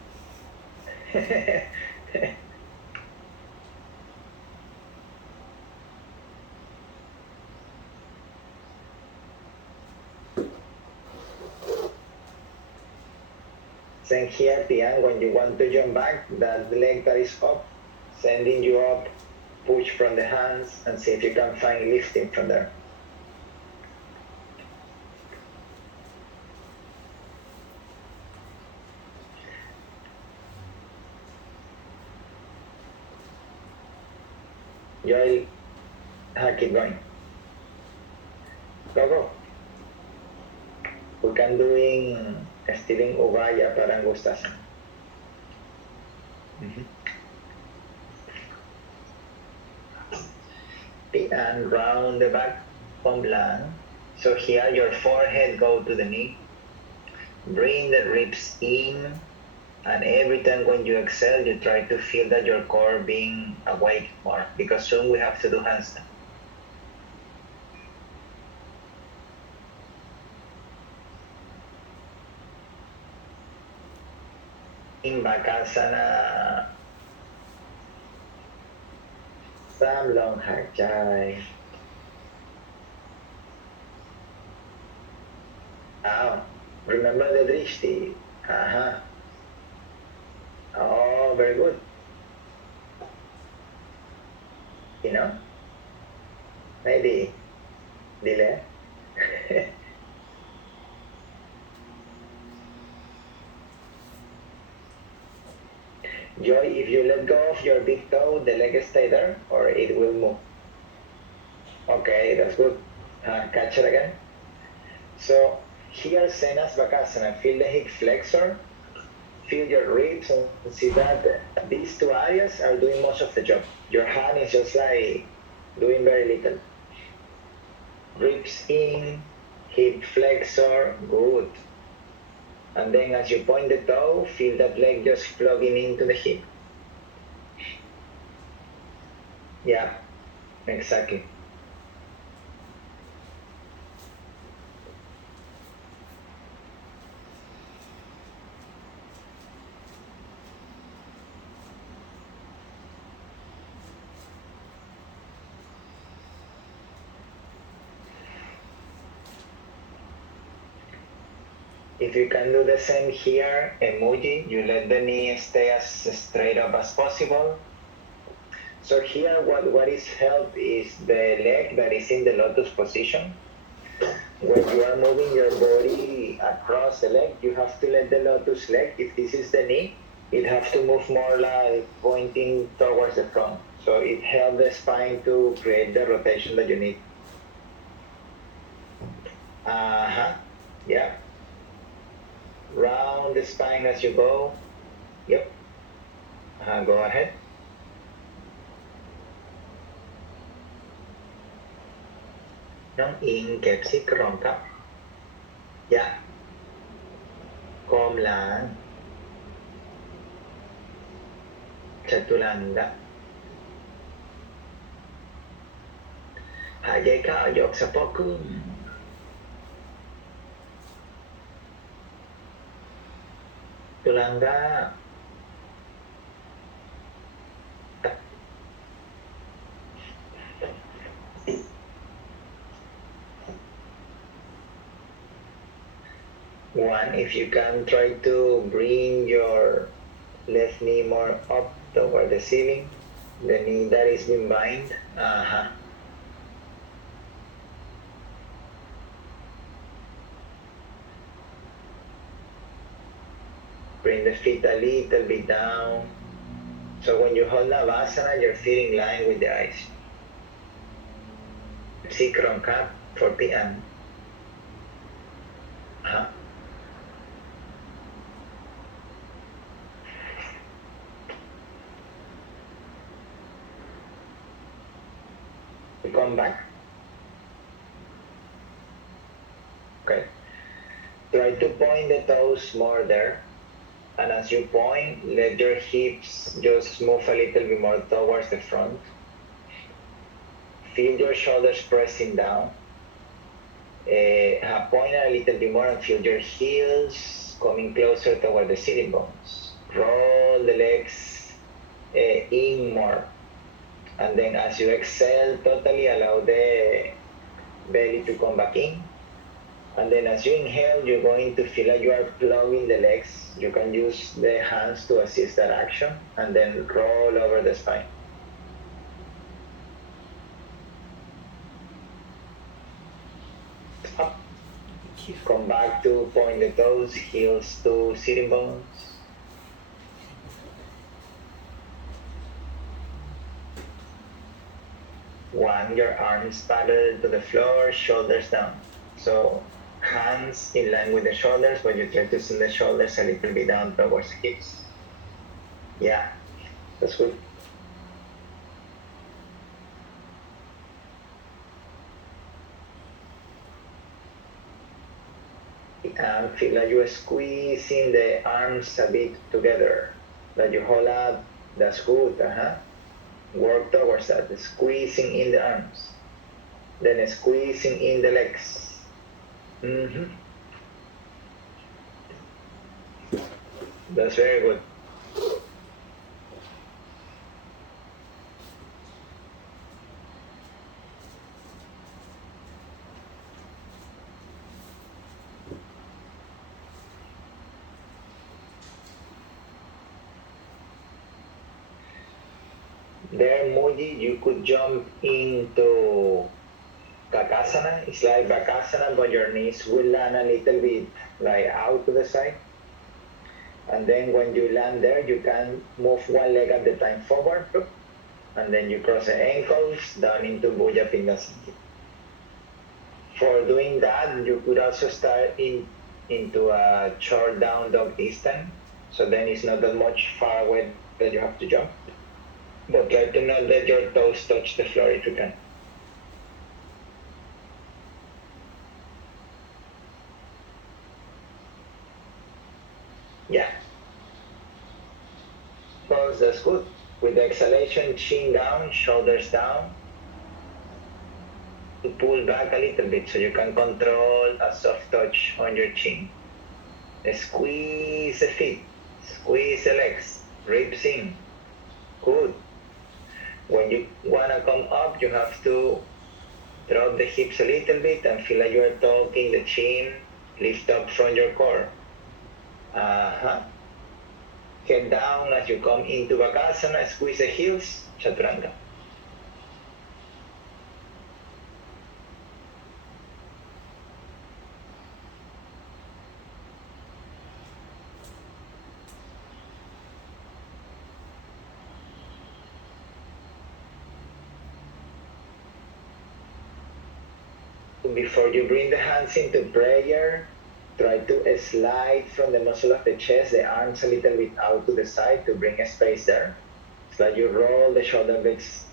Same here, Tian, when you want to jump back, that leg that is up, sending you up, push from the hands, and see if you can find lifting from there. Joy, keep going. Go. We can doing Stealing Ubaya Parangustasana. And round the back, Homeland. So here your forehead go to the knee. Bring the ribs in, and every time when you exhale, you try to feel that your core being awake more, because soon we have to do handstand. In Bakasana, Sam Long Hachai. Remember the drishti. Oh, very good. You know? Maybe delay. Joy, if you let go of your big toe, the leg stay there, or it will move. Okay, that's good. Catch it again. So here, Senas Bakasana, feel the hip flexor, feel your ribs, and see that these two areas are doing most of the job. Your hand is just like doing very little. Ribs in, hip flexor, good. And then as you point the toe, feel that leg just plugging into the hip. Yeah, exactly. If you can do the same here, emoji, you let the knee stay as straight up as possible. So here what is help is the leg that is in the lotus position. When you are moving your body across the leg, you have to let the lotus leg, if this is the knee, it has to move more like pointing towards the front. So it helps the spine to create the rotation that you need. Yeah. Round the spine as you go. Yep. Go ahead. Nóng yên kẹp siết rộng cấp. Dạ. Komlan. Chatulanda. Hạ dây ka ở dọc sa poku. Tulanga. One, if you can try to bring your left knee more up toward the ceiling, the knee that is being bind. Bring the feet a little bit down. So when you hold Navasana, your feet in line with the eyes. Sikron Cup for PM. Come back. Okay. Try to point the toes more there. And as you point, let your hips just move a little bit more towards the front. Feel your shoulders pressing down. Point a little bit more and feel your heels coming closer toward the sitting bones. Roll the legs in more. And then as you exhale, totally allow the belly to come back in. And then as you inhale, you're going to feel like you are plugging the legs. You can use the hands to assist that action and then roll over the spine. Up. Come back to point the toes, heels to sitting bones. One, your arms parallel to the floor, shoulders down. So hands in line with the shoulders, but you try to send the shoulders a little bit down towards the hips. Yeah, that's good. And feel like you are squeezing the arms a bit together. That you hold up, that's good. Work towards that, squeezing in the arms. Then squeezing in the legs. That's very good. There, Moji, you could jump into Kakasana. It's like Bakasana, but your knees will land a little bit like out to the side. And then when you land there, you can move one leg at the time forward. And then you cross the ankles down into Bhuja Pindasana. For doing that, you could also start into a short down dog distance. So then it's not that much far away that you have to jump. But try to not let your toes touch the floor if you can. Yeah. Pose, that's good. With the exhalation, chin down, shoulders down. To pull back a little bit so you can control a soft touch on your chin. Squeeze the feet, squeeze the legs, ribs in. Good. When you wanna come up, you have to drop the hips a little bit and feel like you're talking the chin, lift up from your core. Uh-huh. Head down as you come into Bakasana, squeeze the heels, Chaturanga. Before you bring the hands into prayer, try to slide from the muscle of the chest, the arms a little bit out to the side to bring a space there. It's like you roll the shoulder blades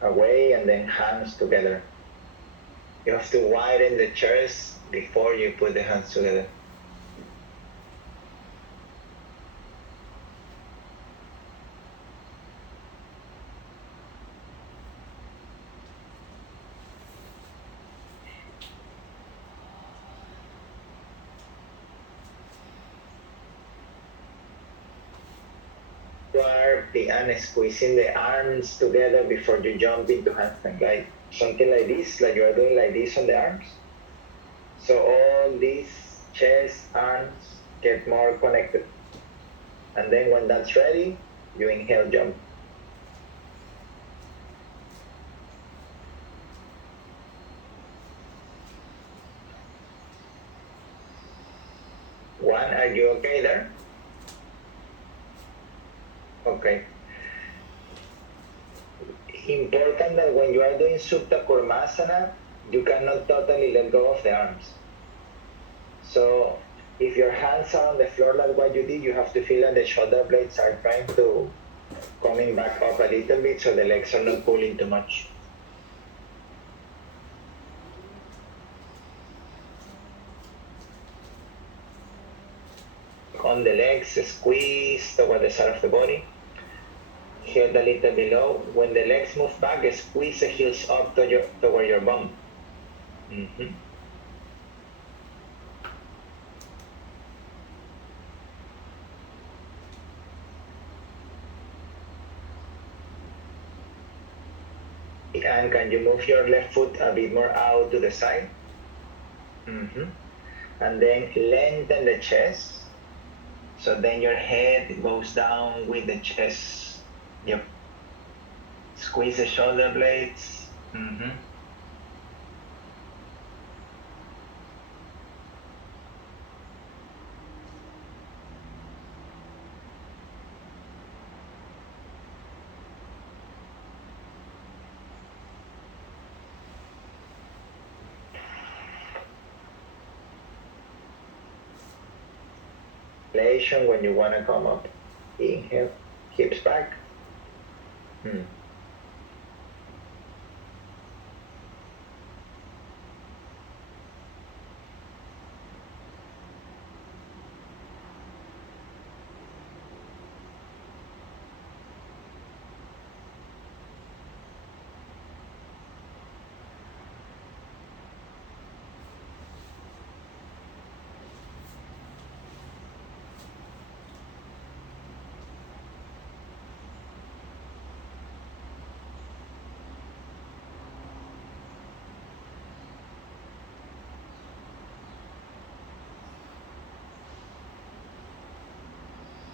away and then hands together. You have to widen the chest before you put the hands together. You are and squeezing the arms together before you jump into handstand, like something like this, like you are doing like this on the arms. So all these chest, arms get more connected. And then when that's ready, you inhale, jump. One, are you okay there? Okay. Important that when you are doing Supta Kurmasana, you cannot totally let go of the arms. So if your hands are on the floor like what you did, you have to feel that the shoulder blades are trying to coming back up a little bit so the legs are not pulling too much. On the legs, squeeze toward the side of the body. Head a little below. When the legs move back, squeeze the heels up toward your bum. Mm-hmm. And can you move your left foot a bit more out to the side? Mm-hmm. And then lengthen the chest. So then your head goes down with the chest. Yep. Squeeze the shoulder blades. Mm-hmm. When you want to come up. Inhale, hips back.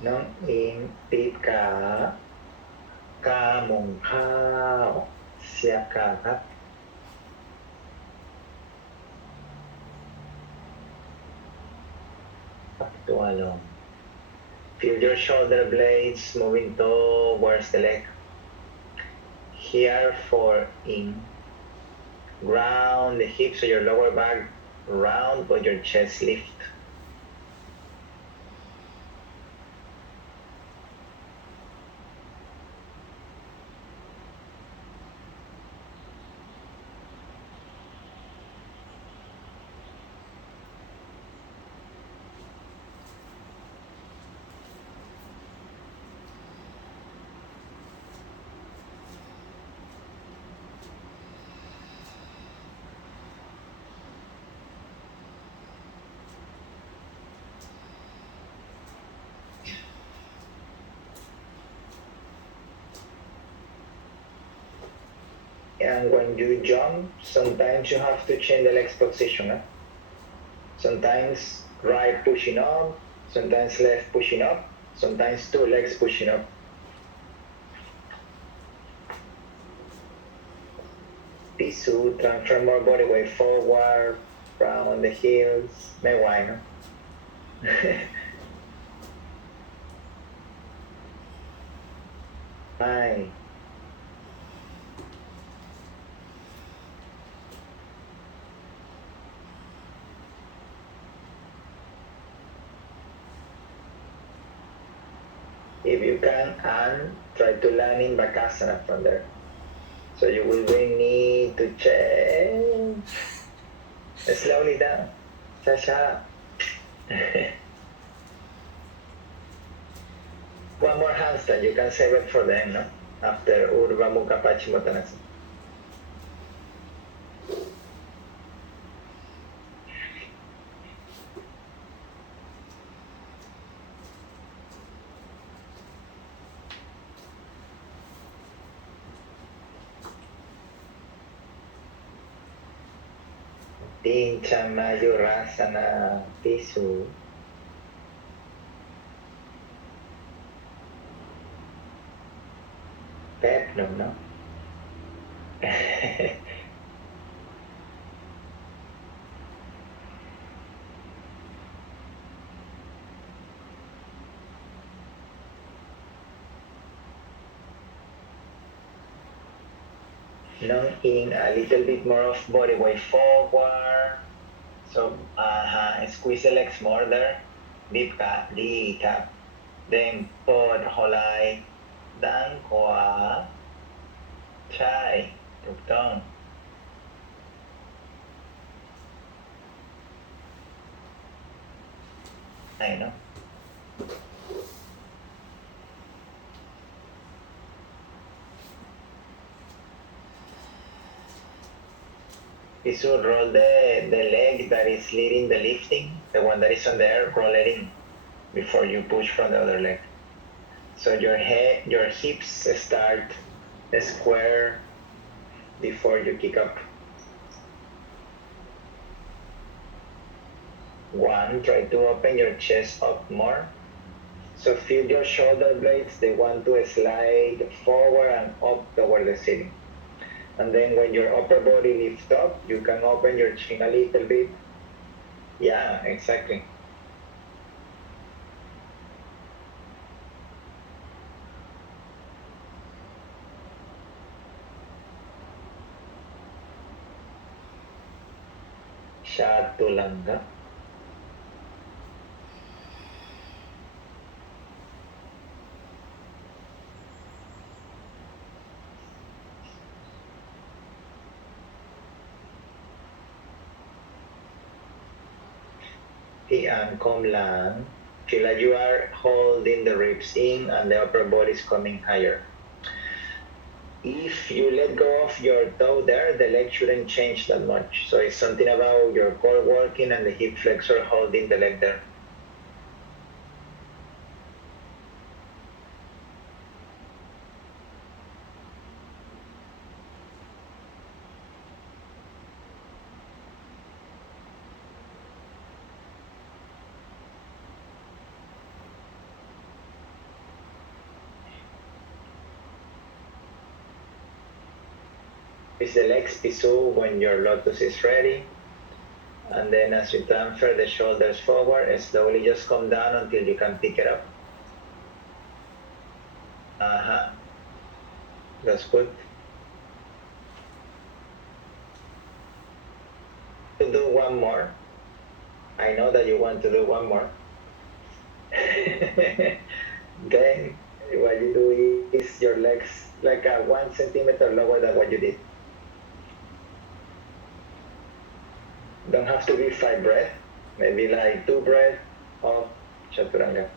น้องอิงตีดกากาหมงข้าวเสียกาครับปรับตัวลง Feel your shoulder blades moving towards the leg. Here for in. Round the hips, so your lower back round, but your chest lift. And when you jump, sometimes you have to change the legs position. Huh? Sometimes right pushing up, sometimes left pushing up, sometimes two legs pushing up. Piso, transfer more body weight forward, round the heels. May why, no? Fine. If you can, and try to land in Bakasana from there. So you will really need to change. Slowly down. Cha-cha. One more handstand. You can save it for then, no? After Urdhva Mukha Paschimottanasana. Pincha Mayurasana Pisu. Peplum, no? No, in a little bit more of body weight forward. So, squeeze the legs more there. Deep cut, deep tap. Then put holai, dan kwa, chai, ถูกต้อง ไหนเนาะ Is to roll the leg that is leading the lifting, the one that is on the air, roll it in before you push from the other leg. So your hips start square before you kick up. One, try to open your chest up more. So feel your shoulder blades, they want to slide forward and up toward the ceiling. And then when your upper body lifts up, you can open your chin a little bit. Yeah, exactly. Chatulanga. And come lang. Feel like you are holding the ribs in and the upper body is coming higher. If you let go of your toe there, the leg shouldn't change that much. So it's something about your core working and the hip flexor holding the leg there. Is the legs piso when your lotus is ready. And then as you transfer the shoulders forward, slowly just come down until you can pick it up. That's good. one more, I know that you want to do one more, then what you do is your legs like a 1 centimeter lower than what you did. Don't have to be 5 breaths, maybe like 2 breaths of Chaturanga.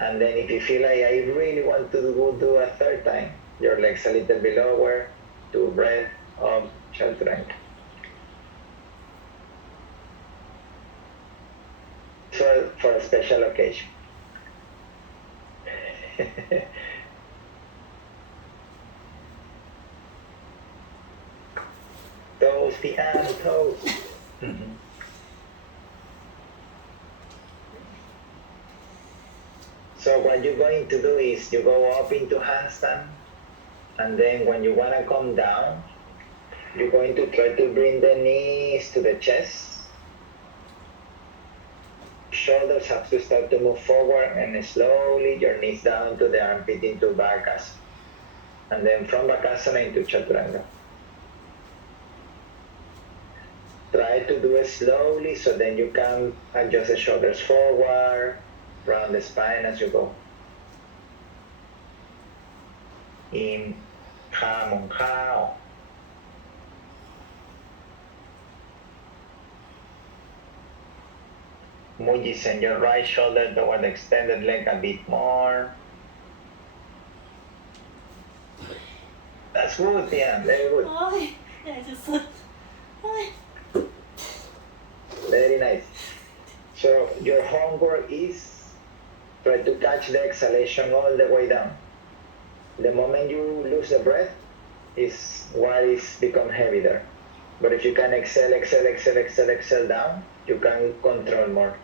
And then if you feel like I really want to do a third time, your legs a little bit lower, 2 breaths of Chaturanga. For a special occasion. Toes, piano, toes. Mm-hmm. So what you're going to do is you go up into handstand, and then when you want to come down, you're going to try to bring the knees to the chest. Shoulders have to start to move forward, and slowly your knees down to the armpit into Bakasana. And then from Bakasana into Chaturanga. Try to do it slowly so then you can adjust the shoulders forward, round the spine as you go. In Ha Mong Hao. Muji, send your right shoulder toward the extended leg a bit more. That's good, Tian. Very good. Very nice. So your homework is try to catch the exhalation all the way down. The moment you lose the breath is what is become heavy there. But if you can exhale down, you can control more.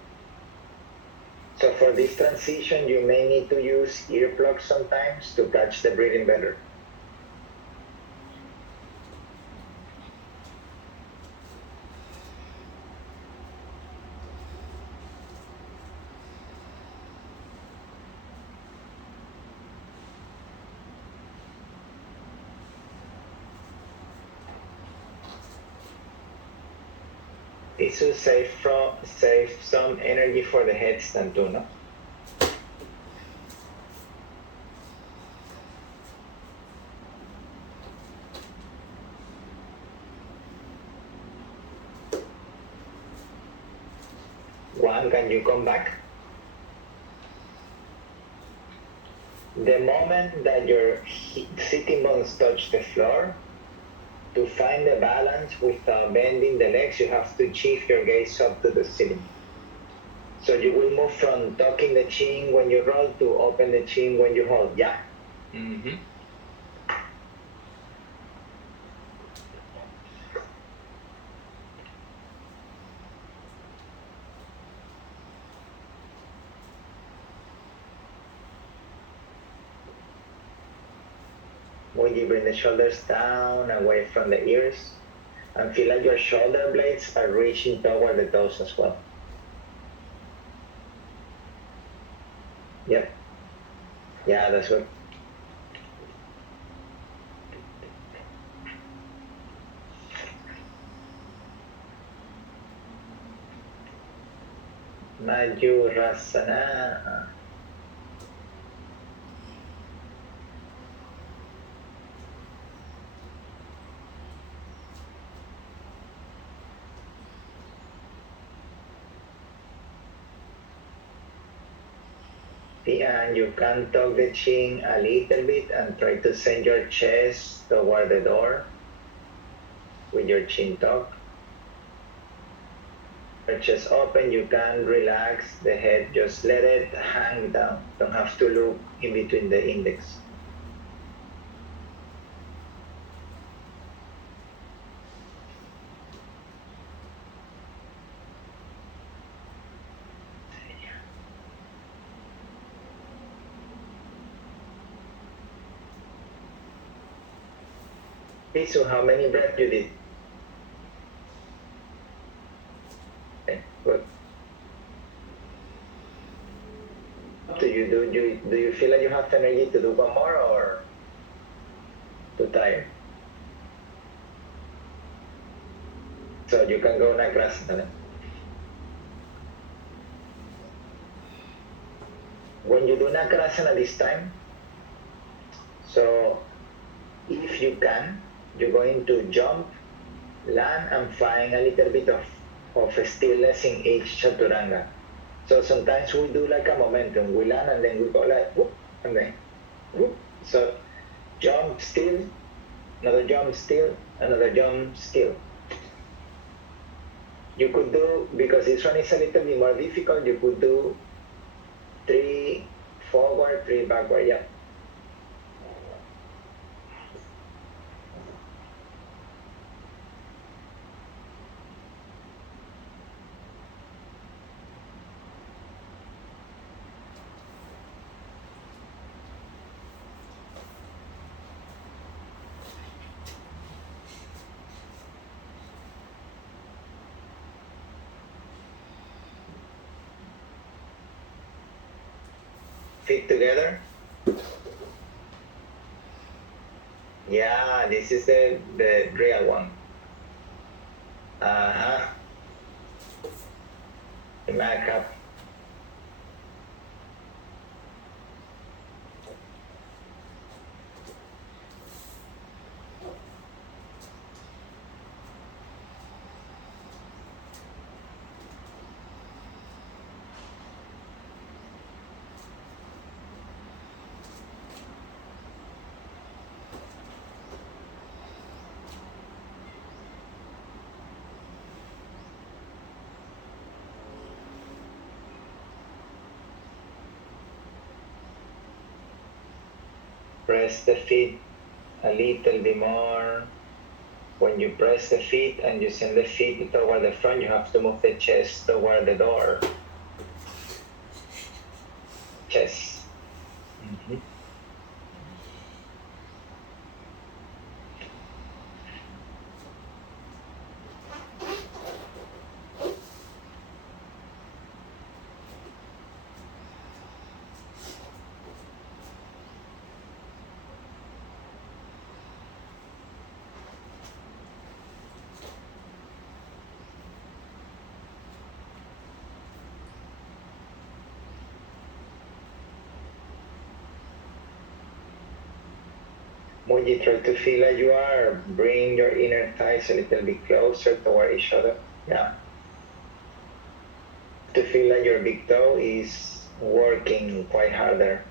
So for this transition, you may need to use earplugs sometimes to catch the breathing better. This will save some energy for the headstand too, no? One, can you come back? The moment that your sitting bones touch the floor, to find the balance without bending the legs, you have to shift your gaze up to the ceiling. So you will move from tucking the chin when you roll to open the chin when you hold. Yeah? Mm-hmm. When you bring the shoulders down, away from the ears, and feel like your shoulder blades are reaching toward the toes as well. Yep. Yeah, that's good. Majurasana. And you can tuck the chin a little bit and try to send your chest toward the door with your chin tucked. Your chest open, you can relax the head, just let it hang down. Don't have to look in between the index. So how many breaths you did? Okay, good. Do you feel like you have energy to do one more or too tired? So you can go Nakrasana. When you do Nakrasana this time, so if you can, you're going to jump, land, and find a little bit of stillness in each chaturanga. So sometimes we do like a momentum. We land and then we go like whoop, and then whoop. So jump still, another jump still, another jump still. You could do, because this one is a little bit more difficult, you could do 3 forward, 3 backward, yeah. Feet together. Yeah, this is the real one. Uh-huh. Back up. Press the feet a little bit more. When you press the feet and you send the feet toward the front, you have to move the chest toward the door. Chest. Mm-hmm. Muji, try to feel like you are. Bring your inner thighs a little bit closer toward each other. Yeah. To feel like your big toe is working quite harder.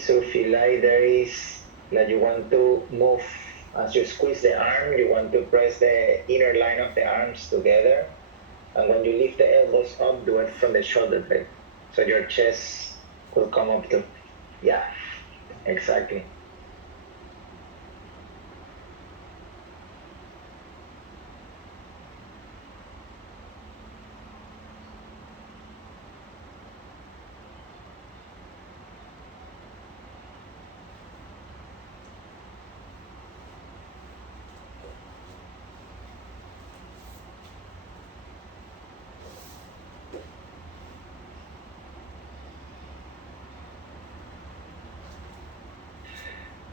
So feel like there is, that you want to move, as you squeeze the arm, you want to press the inner line of the arms together. And when you lift the elbows up, do it from the shoulder blade. So your chest will come up to, yeah, exactly.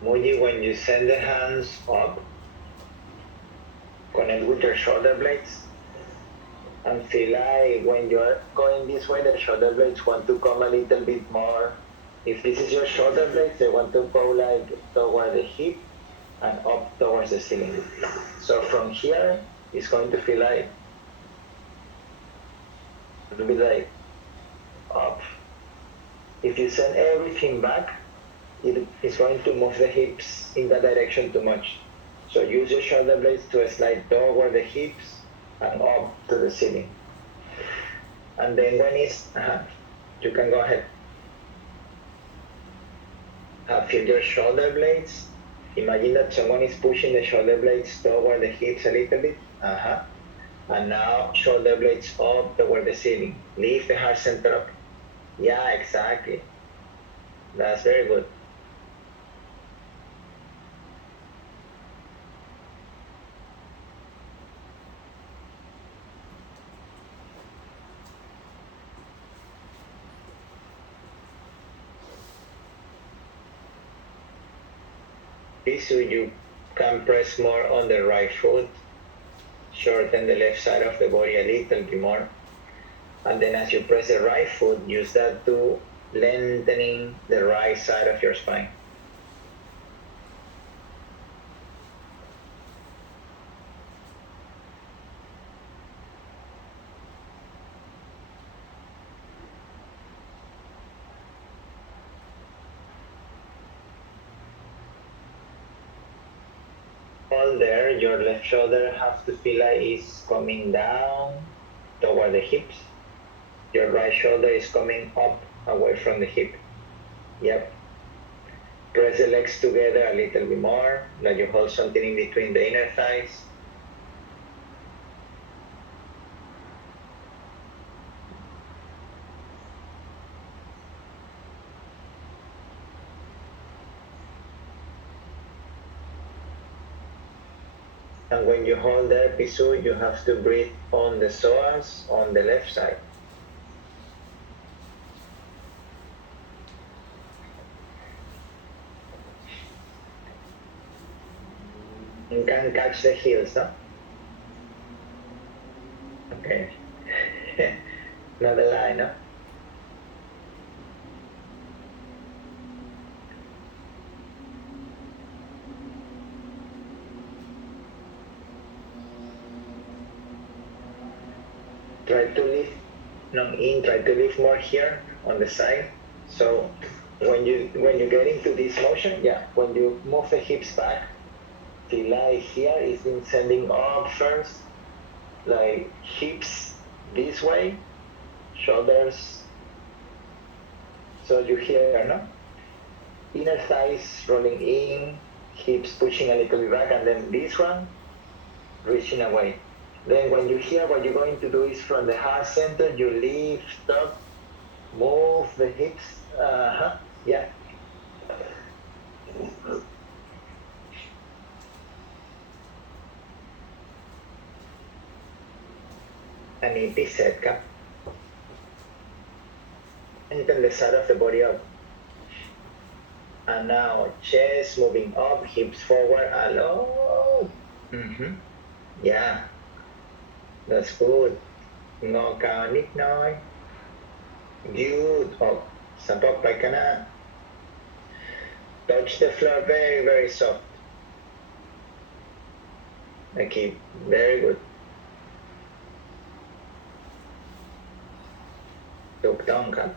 Muji, when you send the hands up, connect with your shoulder blades and feel like when you're going this way, the shoulder blades want to come a little bit more. If this is your shoulder blades, they want to go like toward the hip and up towards the ceiling. So from here, it's going to feel like, it'll be like up. If you send everything back, it is going to move the hips in that direction too much. So use your shoulder blades to slide toward the hips and up to the ceiling. And then when it's, you can go ahead. Feel your shoulder blades. Imagine that someone is pushing the shoulder blades toward the hips a little bit. And now shoulder blades up toward the ceiling. Lift the heart center up. Yeah, exactly. That's very good. This way you can press more on the right foot, shorten the left side of the body a little bit more. And then as you press the right foot, use that to lengthening the right side of your spine. Hold there, your left shoulder has to feel like it's coming down toward the hips. Your right shoulder is coming up away from the hip. Yep. Press the legs together a little bit more, like you hold something in between the inner thighs. And when you hold there, Pisu, you have to breathe on the psoas on the left side. You can catch the heels, no? Okay. Not a lie, no? Try to lift, try to lift more here on the side. So when you get into this motion, when you move the hips back, feel like here is been sending up first, like hips this way, shoulders. So you hear, no? Inner thighs rolling in, hips pushing a little bit back, and then this one reaching away. Then when you hear, what you're going to do is from the heart center, you lift up, move the hips. Yeah. And in this set, lengthen the side of the body up. And now chest moving up, hips forward, alone. Yeah. That's good. Ngọ cao nick nói. Good. Sabak pa ka na. Touch the floor very, very soft. Okay, very good. Look down, ka.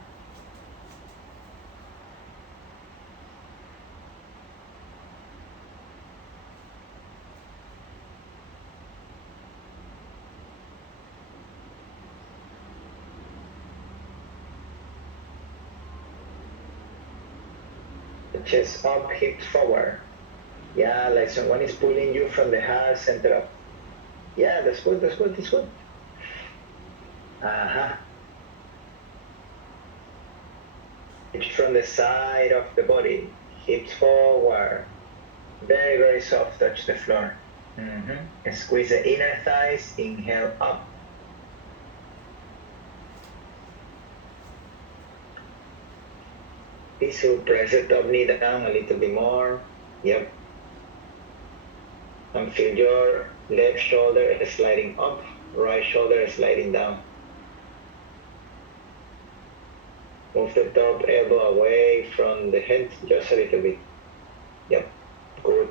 Chest up, hips forward. Yeah, like someone is pulling you from the heart center up. Yeah, that's good, that's good, that's good. Hips from the side of the body, hips forward. Very, very soft, touch the floor. Squeeze the inner thighs, inhale up. So press the top knee down a little bit more. Yep. And feel your left shoulder sliding up, right shoulder sliding down. Move the top elbow away from the head just a little bit. Yep. Good.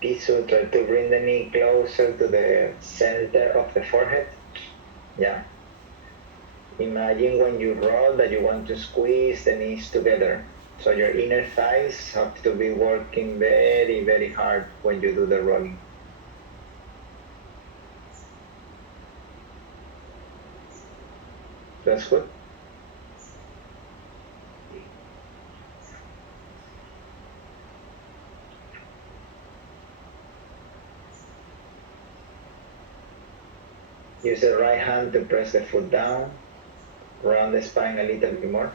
Piso, try to bring the knee closer to the center of the forehead. Yeah. Imagine when you roll that you want to squeeze the knees together. So your inner thighs have to be working very, very hard when you do the rolling. That's good. Use the right hand to press the foot down, round the spine a little bit more.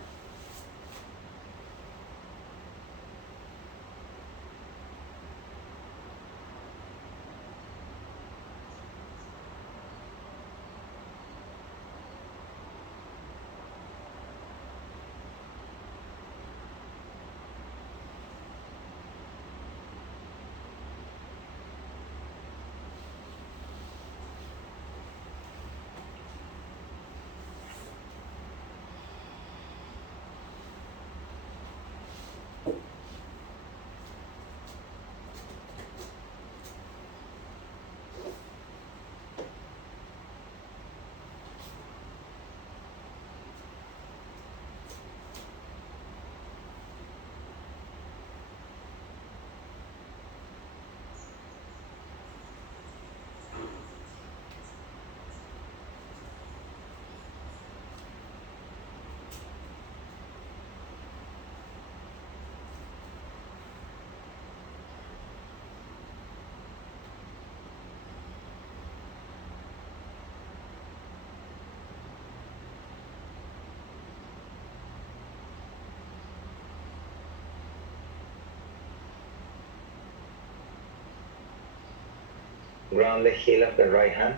Ground the heel of the right hand.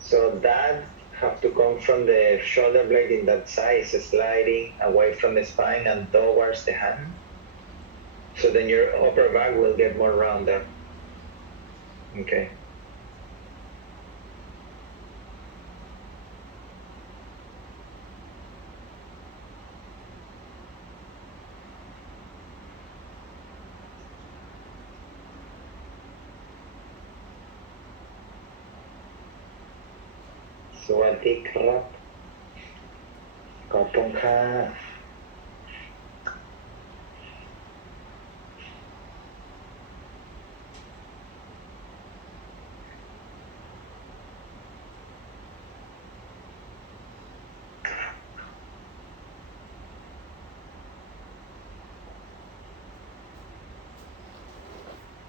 So that have to come from the shoulder blade in that side, sliding away from the spine and towards the hand. So then your upper back will get more rounded. Okay. Sawati krap. ขอบคุณค่ะ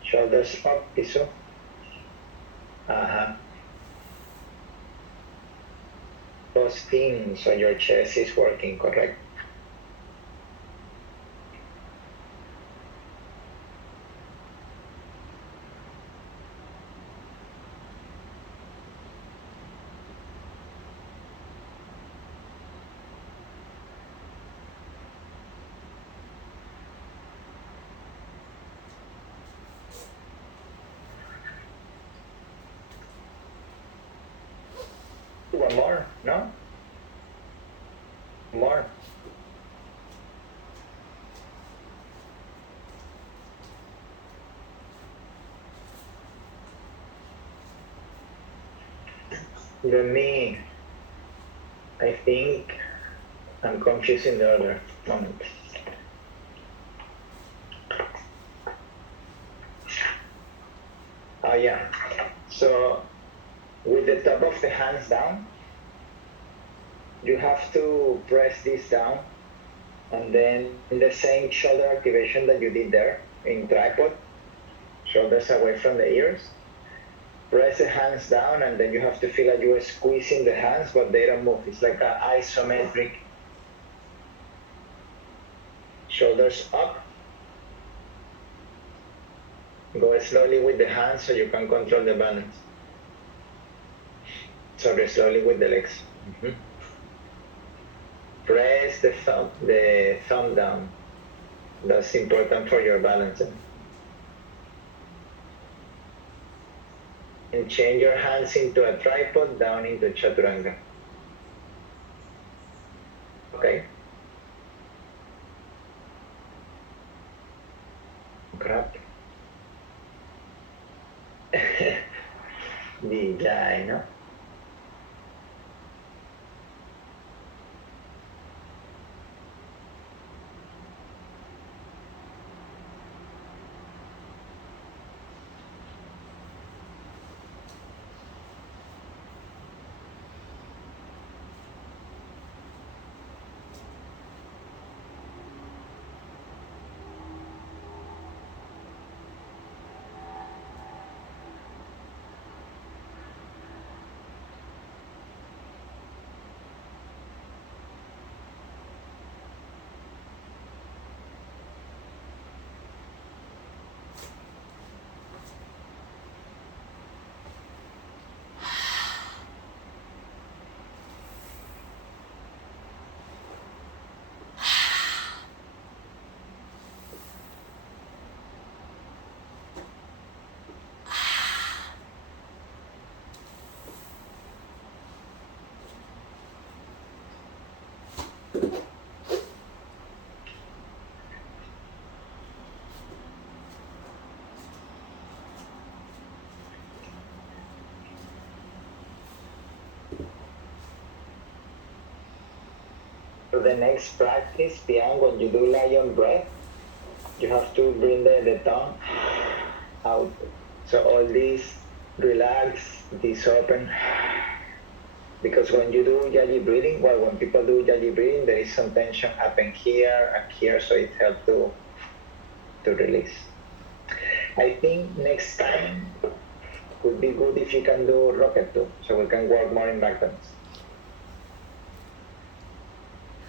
Shoulders up, piso. Those things so your chest is working correct. One more, no? More. Let me, I think I'm confusing the order. Moment. Oh yeah. So with the top of the hands down, you have to press this down and then in the same shoulder activation that you did there in tripod, shoulders away from the ears, press the hands down and then you have to feel like you are squeezing the hands but they don't move. It's like an isometric. Shoulders up. Go slowly with the hands so you can control the balance. Sorry, slowly with the legs. Press the thumb down. That's important for your balance. And change your hands into a tripod, down into chaturanga. Okay. Yeah, I know. So the next practice, Pian, when you do lion breath, you have to bring the tongue out. So all this relax, this open. Because when you do Yaji breathing, well, when people do Yaji breathing, there is some tension happen here and here, so it helps to release. I think next time would be good if you can do rocket too, so we can work more in backbends.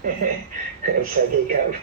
It's a hiccup.